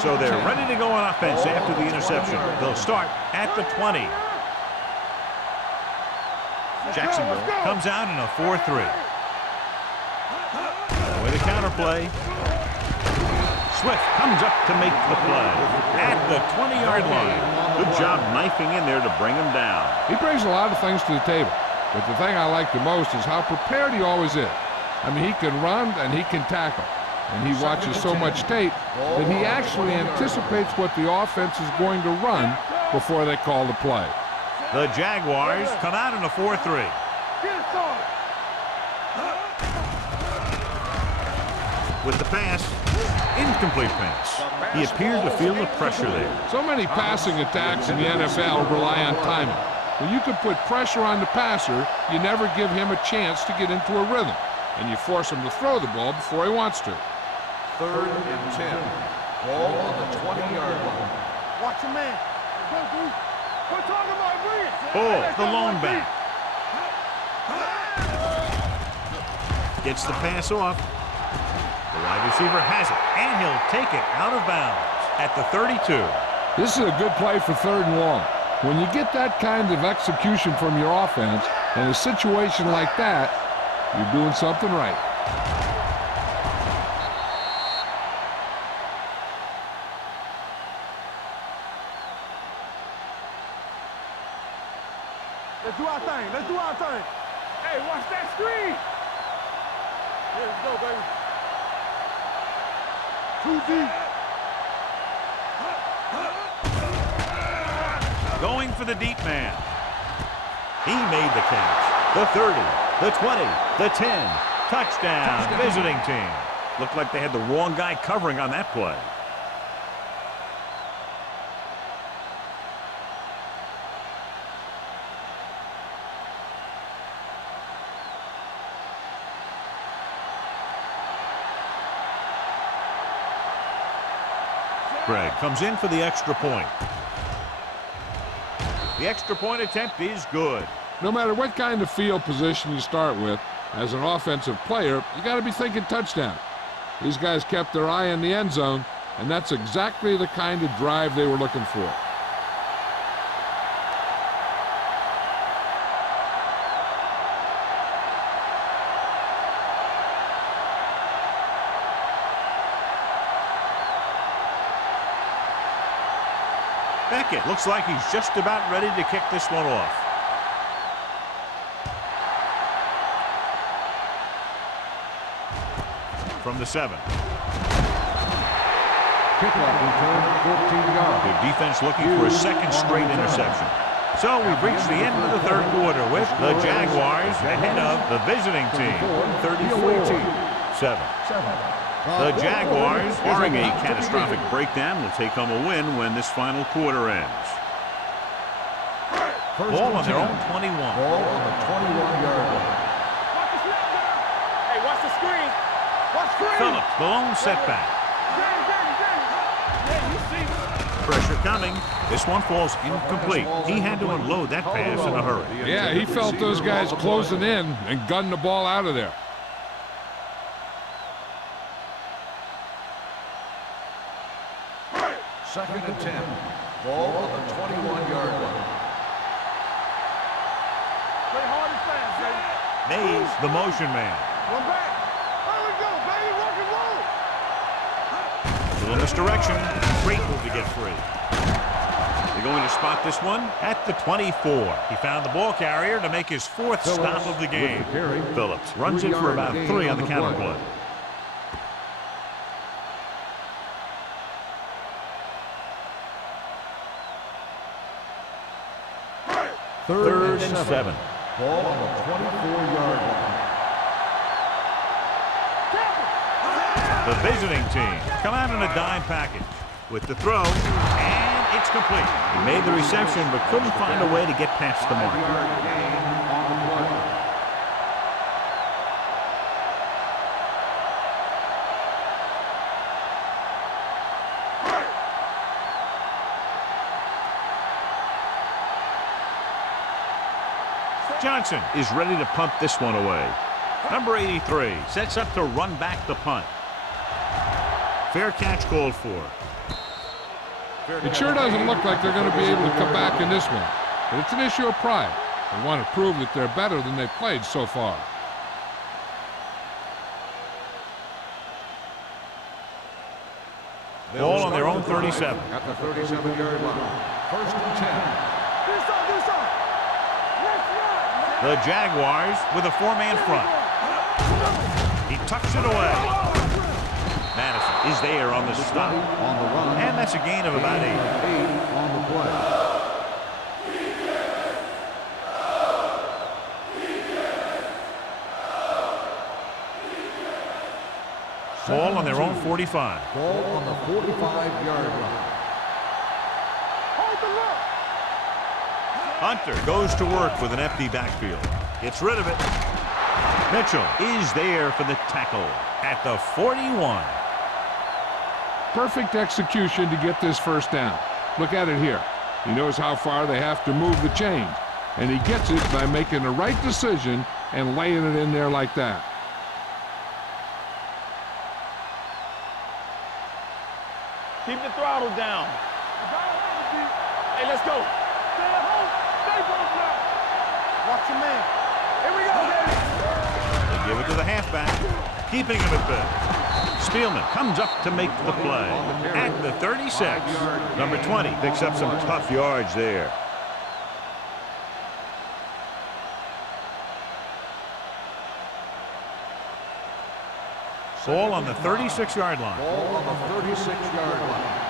So they're ready to go on offense after the interception. They'll start at the 20. Jacksonville comes out in a 4-3. With a counter play. Swift comes up to make the play at the 20-yard line. Good job knifing in there to bring him down. He brings a lot of things to the table, but the thing I like the most is how prepared he always is. I mean, he can run and he can tackle, and he watches so much tape that he actually anticipates what the offense is going to run before they call the play. The Jaguars come out in a 4-3. With the pass, incomplete pass. He appeared to feel the pressure there. So many passing attacks in the NFL rely on timing. When you can put pressure on the passer, you never give him a chance to get into a rhythm, and you force him to throw the ball before he wants to. 3rd and 10. Ball on the 20-yard line. Watch your man. We're talking about brilliance. Ball, the lone back. Gets the pass off. The wide receiver has it, and he'll take it out of bounds at the 32. This is a good play for 3rd and long. When you get that kind of execution from your offense in a situation like that, you're doing something right. Let's do our thing. Let's do our thing. Hey, watch that screen. Let's go, baby. 2 deep. Going for the deep man. He made the catch. The 30, the 20, the 10. Touchdown, visiting team. Looked like they had the wrong guy covering on that play. Greg comes in for the extra point. The extra point attempt is good. No matter what kind of field position you start with, as an offensive player, you got to be thinking touchdown. These guys kept their eye on the end zone, and that's exactly the kind of drive they were looking for. Beckett looks like he's just about ready to kick this one off. From the 7. Kickoff return, 14 yards. Good defense looking for a second straight interception. So we've reached the end of the 3rd quarter with the Jaguars ahead of the visiting team, 34-7. The Jaguars, barring a catastrophic breakdown, will take home a win when this final quarter ends. Ball on their own 21. Ball on the 21-yard line. Watch the snap down. Hey, watch the screen. Watch screen. Phillips, the lone setback. Yeah, you see. Pressure coming. This one falls incomplete. He had to unload that pass in a hurry. Yeah, he felt those guys closing in and gunned the ball out of there. Second and 10. Ball on the 21-yard line. Play hard and fast, baby. Mays, the motion man. One back. There we go, baby. Rock and roll. Little misdirection. Great move to get free. They're going to spot this one at the 24. He found the ball carrier to make his 4th stop of the game. Phillips runs it for about 3 on the counter play. Third and 7. Ball on the 24-yard line. The visiting team come out in a dime package with the throw, and it's complete. He made the reception but couldn't find a way to get past the mark. 5-yard gain on the play. Johnson is ready to punt this one away. Number 83 sets up to run back the punt. Fair catch called for. It sure doesn't look like they're going to be able to come back in this one, but it's an issue of pride. They want to prove that they're better than they've played so far. Ball on their own 37. At the 37-yard line. First and 10. Do something. Let's run. The Jaguars with a 4-man front. He tucks it away. Madison is there on the stop. On the run. And that's a gain of about 8. 8 on the play. Ball on their own 45. Ball on the 45-yard line. Hold the look. Hunter goes to work with an empty backfield. Gets rid of it. Mitchell is there for the tackle at the 41. Perfect execution to get this first down. Look at it here. He knows how far they have to move the chains, and he gets it by making the right decision and laying it in there like that. Keep the throttle down. Hey, let's go. Stay at home. Stay close now. Watch your man. Here we go, baby. They give it to the halfback, keeping him at bay. Spielman comes up to make the play at the 36. Number 20 picks up some tough yards there. Ball on the 36-yard line. Ball on the 36-yard line.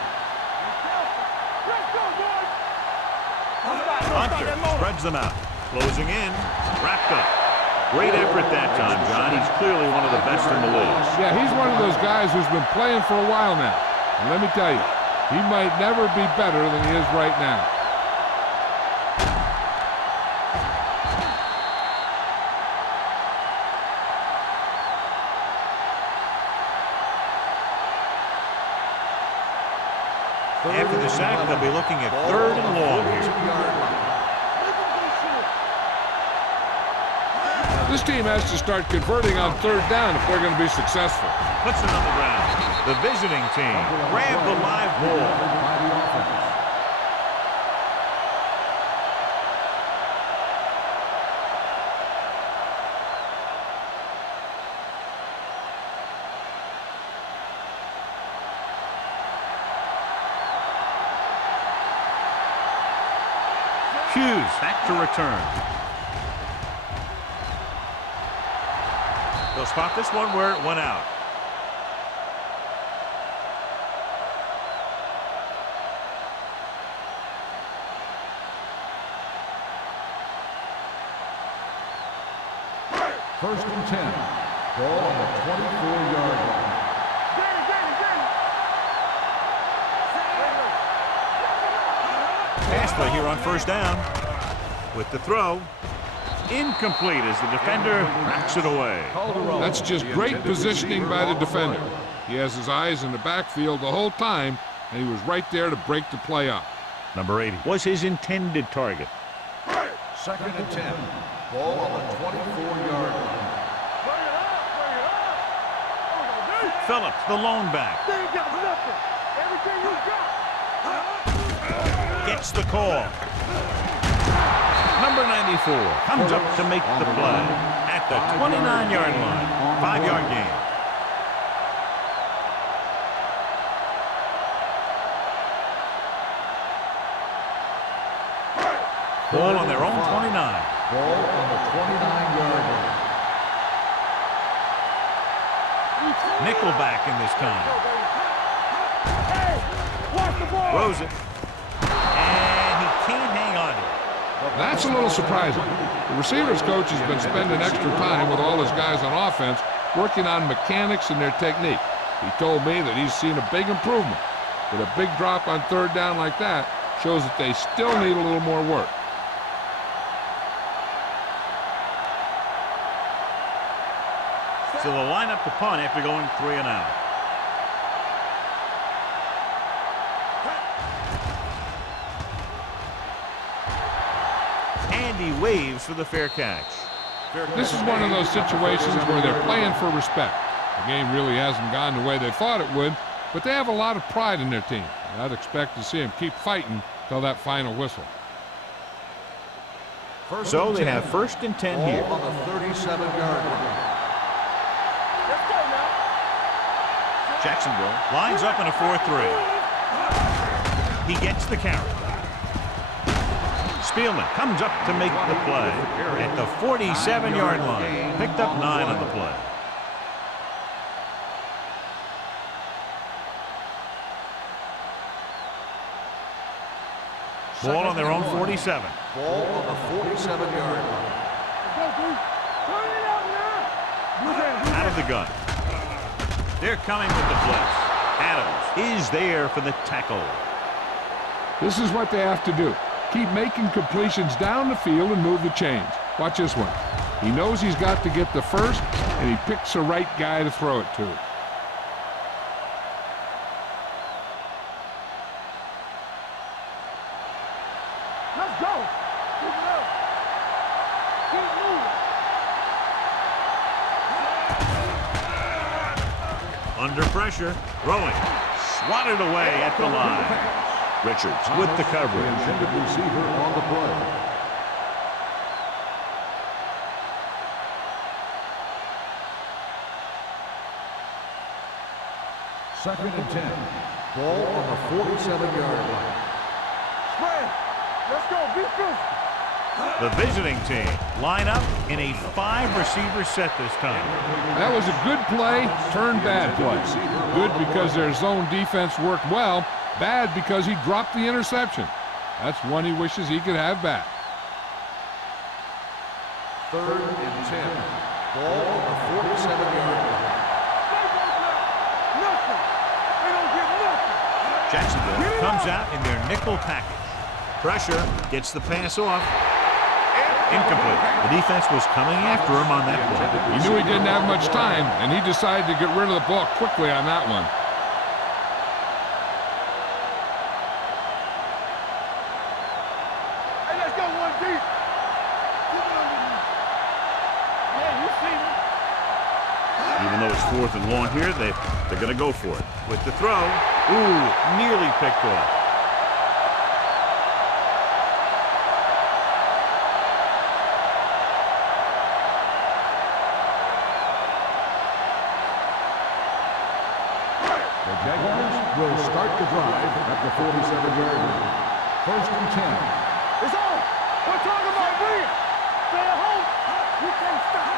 Let's go, boys. Hunter spreads them out. Closing in. Wrapped up. Great effort that time, John. He's clearly one of the best in the league. Yeah, he's one of those guys who's been playing for a while now. And let me tell you, he might never be better than he is right now. After the sack, they'll be looking at 3rd and long here. This team has to start converting on 3rd down if they're going to be successful. Puts it on the ground. The visiting team grab the live ball. Hughes back to return. They'll spot this one where it went out. First and 10. Ball on the 24-yard line. Pass play here on 1st down. With the throw. Incomplete as the defender knocks it away. That's just great positioning by the defender. He has his eyes in the backfield the whole time, and he was right there to break the play up. Number 80 was his intended target. Second and 10. Ball on the 24-yard line. Phillips, the lone back. Everything you got. Gets the call. Number 94 comes up to make the play at the 29-yard line. 5-yard gain. Ball on their own 29. Ball on the 29-yard line. Nickelback in this time. Throws it. And he can't hang on to it. That's a little surprising. The receivers coach has been spending extra time with all his guys on offense working on mechanics and their technique. He told me that he's seen a big improvement. But a big drop on 3rd down like that shows that they still need a little more work. So they'll line up the punt after going 3 and out. And he waves for the fair catch. This is one of those situations where they're playing for respect. The game really hasn't gone the way they thought it would, but they have a lot of pride in their team. And I'd expect to see them keep fighting till that final whistle. So they have 1st and 10 here. Ball on the 37-yard line. Jacksonville lines up in a 4-3. He gets the carry. Spielman comes up to make the play at the 47-yard line. Picked up 9 on the play. Ball on their own 47. Ball on the 47-yard line. Out of the gun. They're coming with the blitz. Adams is there for the tackle. This is what they have to do. keep making completions down the field and move the chains. Watch this one. He knows he's got to get the first, and he picks the right guy to throw it to. Let's go. Keep it up. Keep moving. Under pressure, throwing. Swatted away at the line. Richards with the coverage. Intended receiver on the play. Second and 10. Ball on the 47-yard line. Spread. Let's go. Be physical. The visiting team line up in a 5-receiver set this time. That was a good play, turned bad play. Good because their zone defense worked well. Bad because he dropped the interception. That's one he wishes he could have back. Third and 10. Ball on the 47-yard line. Nothing. They don't get nothing. Jacksonville comes out in their nickel package. Pressure, gets the pass off. Incomplete. The defense was coming after him on that play. He knew he didn't have much time, and he decided to get rid of the ball quickly on that one. Hey, let's go one deep. Yeah, you see me. Even though it's 4th and long here, they're going to go for it. With the throw, ooh, nearly picked off. Will start the drive at the 47-yard line. First and 10. It's on. We're talking about bring it. Stay at home. You can't stop.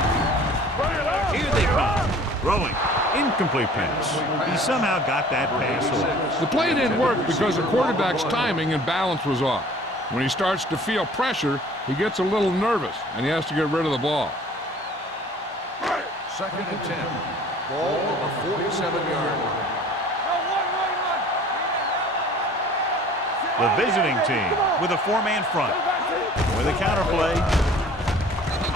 Bring it on. Here they come. Throwing. Incomplete pass. He somehow got that pass off. The play didn't work because the quarterback's timing and balance was off. When he starts to feel pressure, he gets a little nervous, and he has to get rid of the ball. Second and 10. Ball on the 47-yard line. The visiting team with a 4-man front. With a counterplay.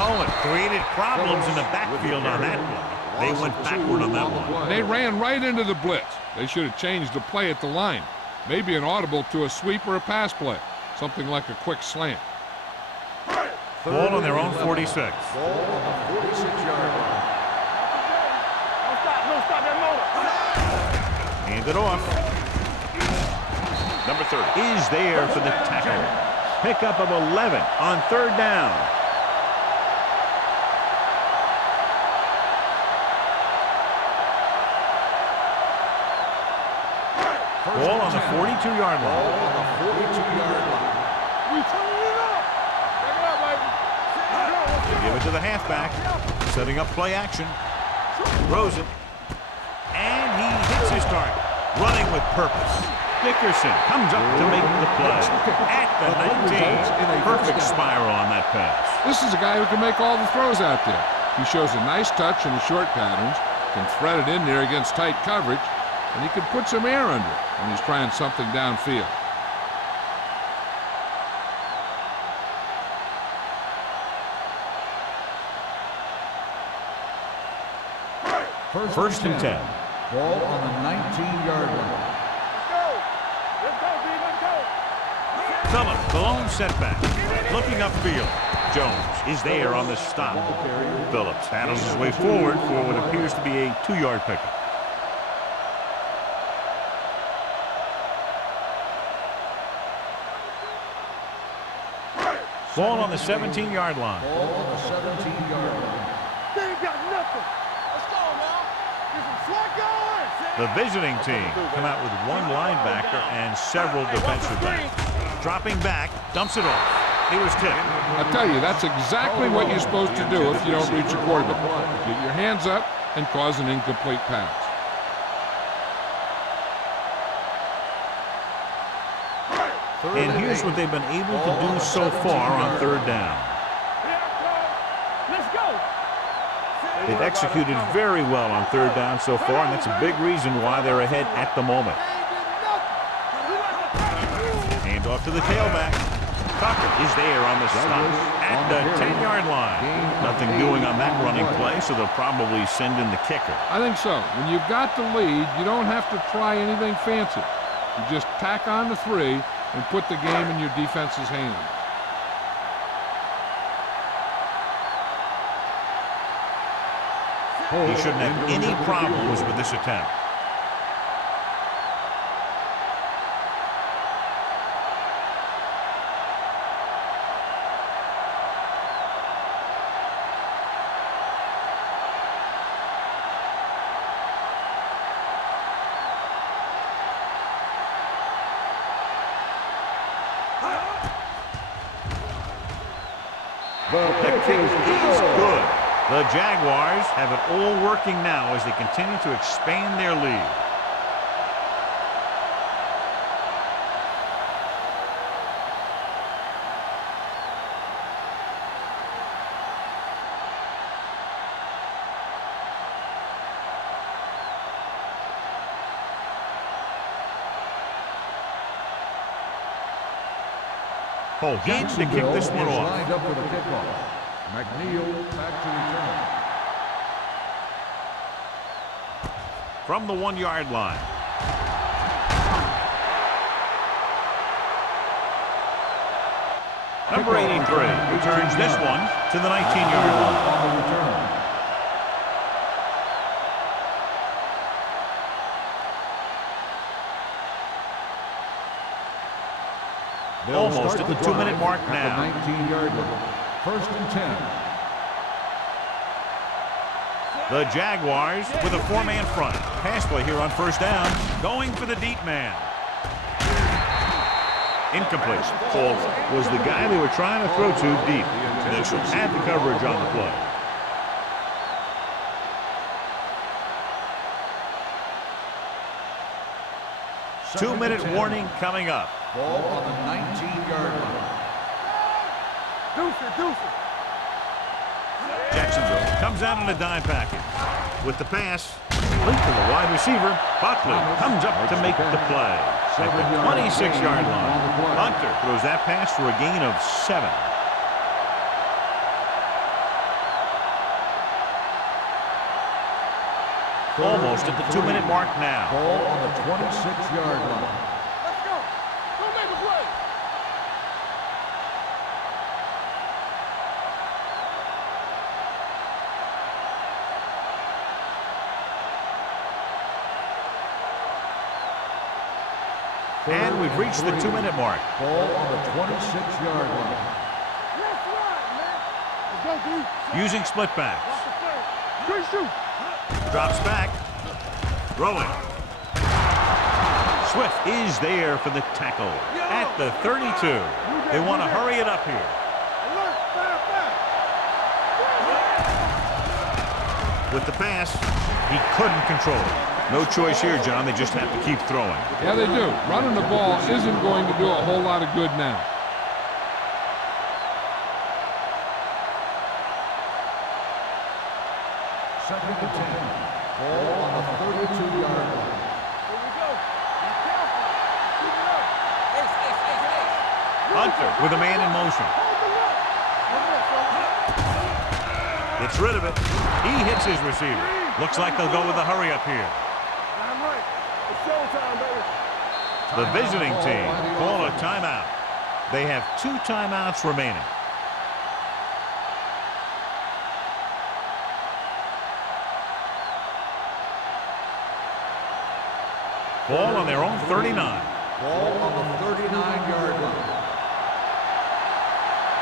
Oh, it created problems in the backfield on that play. They went backward on that one. They ran right into the blitz. They should have changed the play at the line. Maybe an audible to a sweep or a pass play. Something like a quick slant. Ball on their own 46. Ball on the 46-yard line. Don't stop that motor. Hand it off. Number 30 is there for the tackle. Pickup of 11 on 3rd down. Ball on the 42-yard line. Ball on the 42-yard line. We turning it up. Check it out, baby. They give it to the halfback. Setting up play action. Throws it. And he hits his target. Running with purpose. Dickerson comes up to make the play. At the 19. Perfect spiral on that pass. This is a guy who can make all the throws out there. He shows a nice touch in the short patterns, can thread it in there against tight coverage, and he can put some air under it when he's trying something downfield. First and 10. Ball on the 19-yard line. Phillips, the lone setback. Looking upfield. Jones is there on the stop. Phillips battles his way forward for what appears to be a 2-yard pickup. Ball on the 17-yard line. Ball on the 17-yard line. They ain't got nothing. Let's go now. Get some sweat going. The visiting team come out with 1 linebacker and several defensive backs. Dropping back, dumps it off. He was tipped. I tell you, that's exactly what you're supposed to do if you don't reach your quarterback. Get your hands up and cause an incomplete pass. And here's what they've been able to do so far on 3rd down. Let's go. They've executed very well on 3rd down so far, and that's a big reason why they're ahead at the moment. Hand off to the tailback. Tucker is there on the stop at the 10-yard line. Nothing doing on that running play, so they'll probably send in the kicker. I think so. When you've got the lead, you don't have to try anything fancy. You just tack on the 3 and put the game in your defense's hands. He shouldn't have any problems with this attempt. The kick is good. The Jaguars have it all working now as they continue to expand their lead. Hogan to kick this one off. Lined up for the kickoff. McNeil back to return. From the 1-yard line. Number 83 returns this one to the 19-yard line. On the return. Almost at the 2-minute mark now. 19-yard line. 1st and 10. The Jaguars with a 4-man front. Pass play here on 1st down. Going for the deep man. Incomplete. Falls was the guy they were trying to throw to deep. Mitchell had the coverage on the play. Two-minute warning coming up. Ball on the 19-yard line. Deuces. Jacksonville comes out in a dime package. With the pass, complete to the wide receiver. Buckley comes up to make the play. At the 26-yard line, Hunter throws that pass for a gain of 7. Almost at the 2-minute mark now. Ball on the 26-yard line. Let's go. Go make a play. And we've reached the 2-minute mark. Ball on the 26-yard line. Let's ride, man. Let's go, dude. Using split backs. Good shoot. Drops back. Throwing. Swift is there for the tackle at the 32. They want to hurry it up here. Alert, fire. With the pass, he couldn't control it. No choice here, John. They just have to keep throwing. Yeah, they do. Running the ball isn't going to do a whole lot of good now. Second and 10. Ball on the 32-yard line. Here we go. Be careful. Keep it up. Hunter with a man in motion. Gets rid of it. He hits his receiver. Looks like they'll go with a hurry up here. I'm right. It's showtime, baby. The visiting team call a timeout. They have 2 timeouts remaining. Ball on their own 39. Ball on the 39-yard line.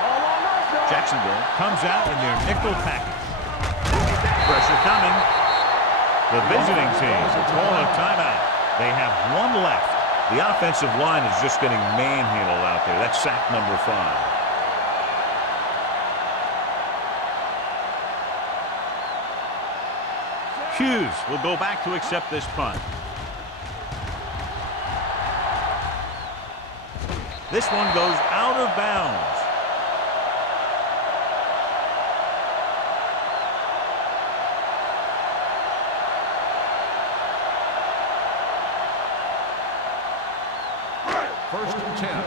All on us, y'all. Jacksonville comes out in their nickel package. Pressure coming. The visiting team call a timeout. They have 1 left. The offensive line is just getting manhandled out there. That's sack number 5. Hughes will go back to accept this punt. This one goes out of bounds. First and 10.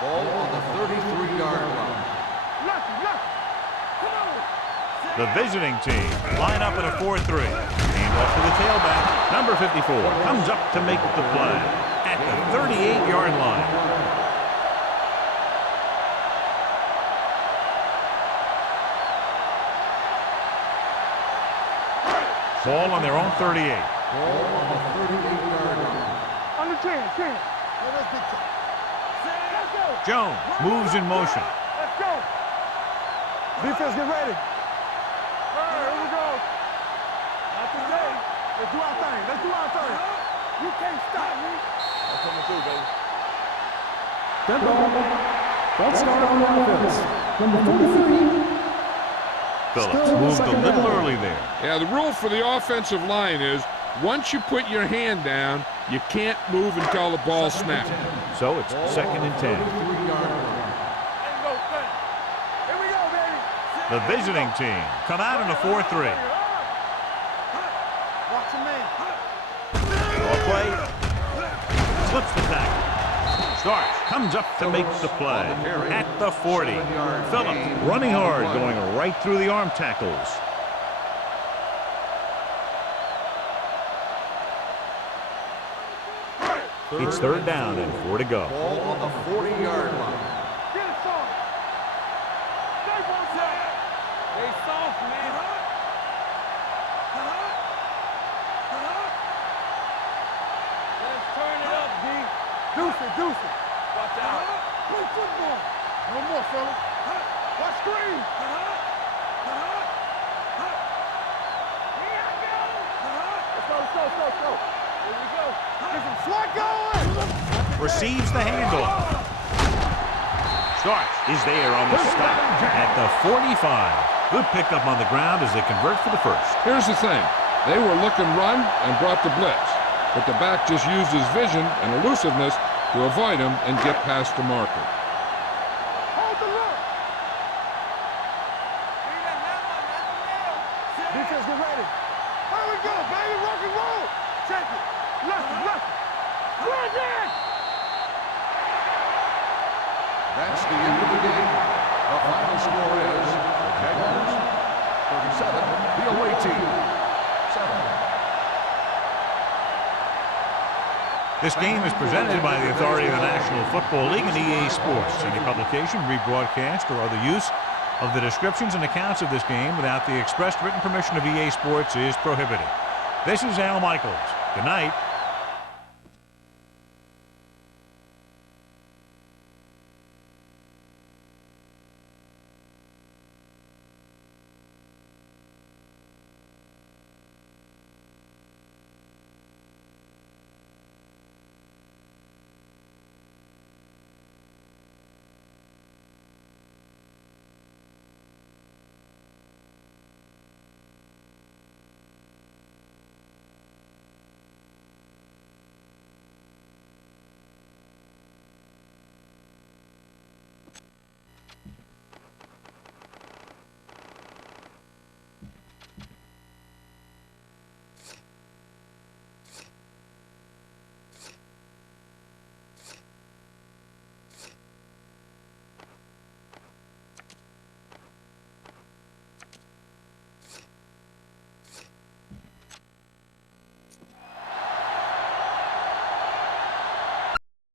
Ball on the 33-yard line. The visiting team line up in a 4-3. Hand off to the tailback. Number 54 comes up to make the play at the 38-yard line. Ball on their own 38. Ball on the 38-yard line. Under 10. Jones moves in motion. Let's go. Defense, get ready. All right, here we go. Not today. Let's do our thing. You can't stop me. I'm coming through, baby. Dead ball. Ball start on offense. Number 43. Phillips moved a little early there. Yeah, the rule for the offensive line is once you put your hand down, you can't move until the ball snaps. So it's 2nd and 10. The visiting team come out in a 4-3. Watch your man. Ball play. Slips the tackle. Starks comes up to make the play at the 40. Phillips running hard, going right through the arm tackles. It's 3rd down and 4 to go. Ball on the 40-yard line. Get it soft. Stay soft, man. Let's turn it up, D. Deuce it. Watch out. Play football. No more, fella. Watch screen. Let's go. Here we go. Get some swat going. Receives the handoff. Starks is there on the stop at the 45. Good pickup on the ground as they convert for the first. Here's the thing. They were looking run and brought the blitz, but the back just used his vision and elusiveness to avoid him and get past the marker. Hold the look. Defense, get ready. Here we go, baby. Rock and roll. Check it. Left. Run it. That's the end of the game. The final score is the Jaguars 37, the away team 7. This game is presented by the authority of the National Football League and EA Sports. Any publication, rebroadcast, or other use of the descriptions and accounts of this game without the expressed written permission of EA Sports is prohibited. This is Al Michaels. Good night.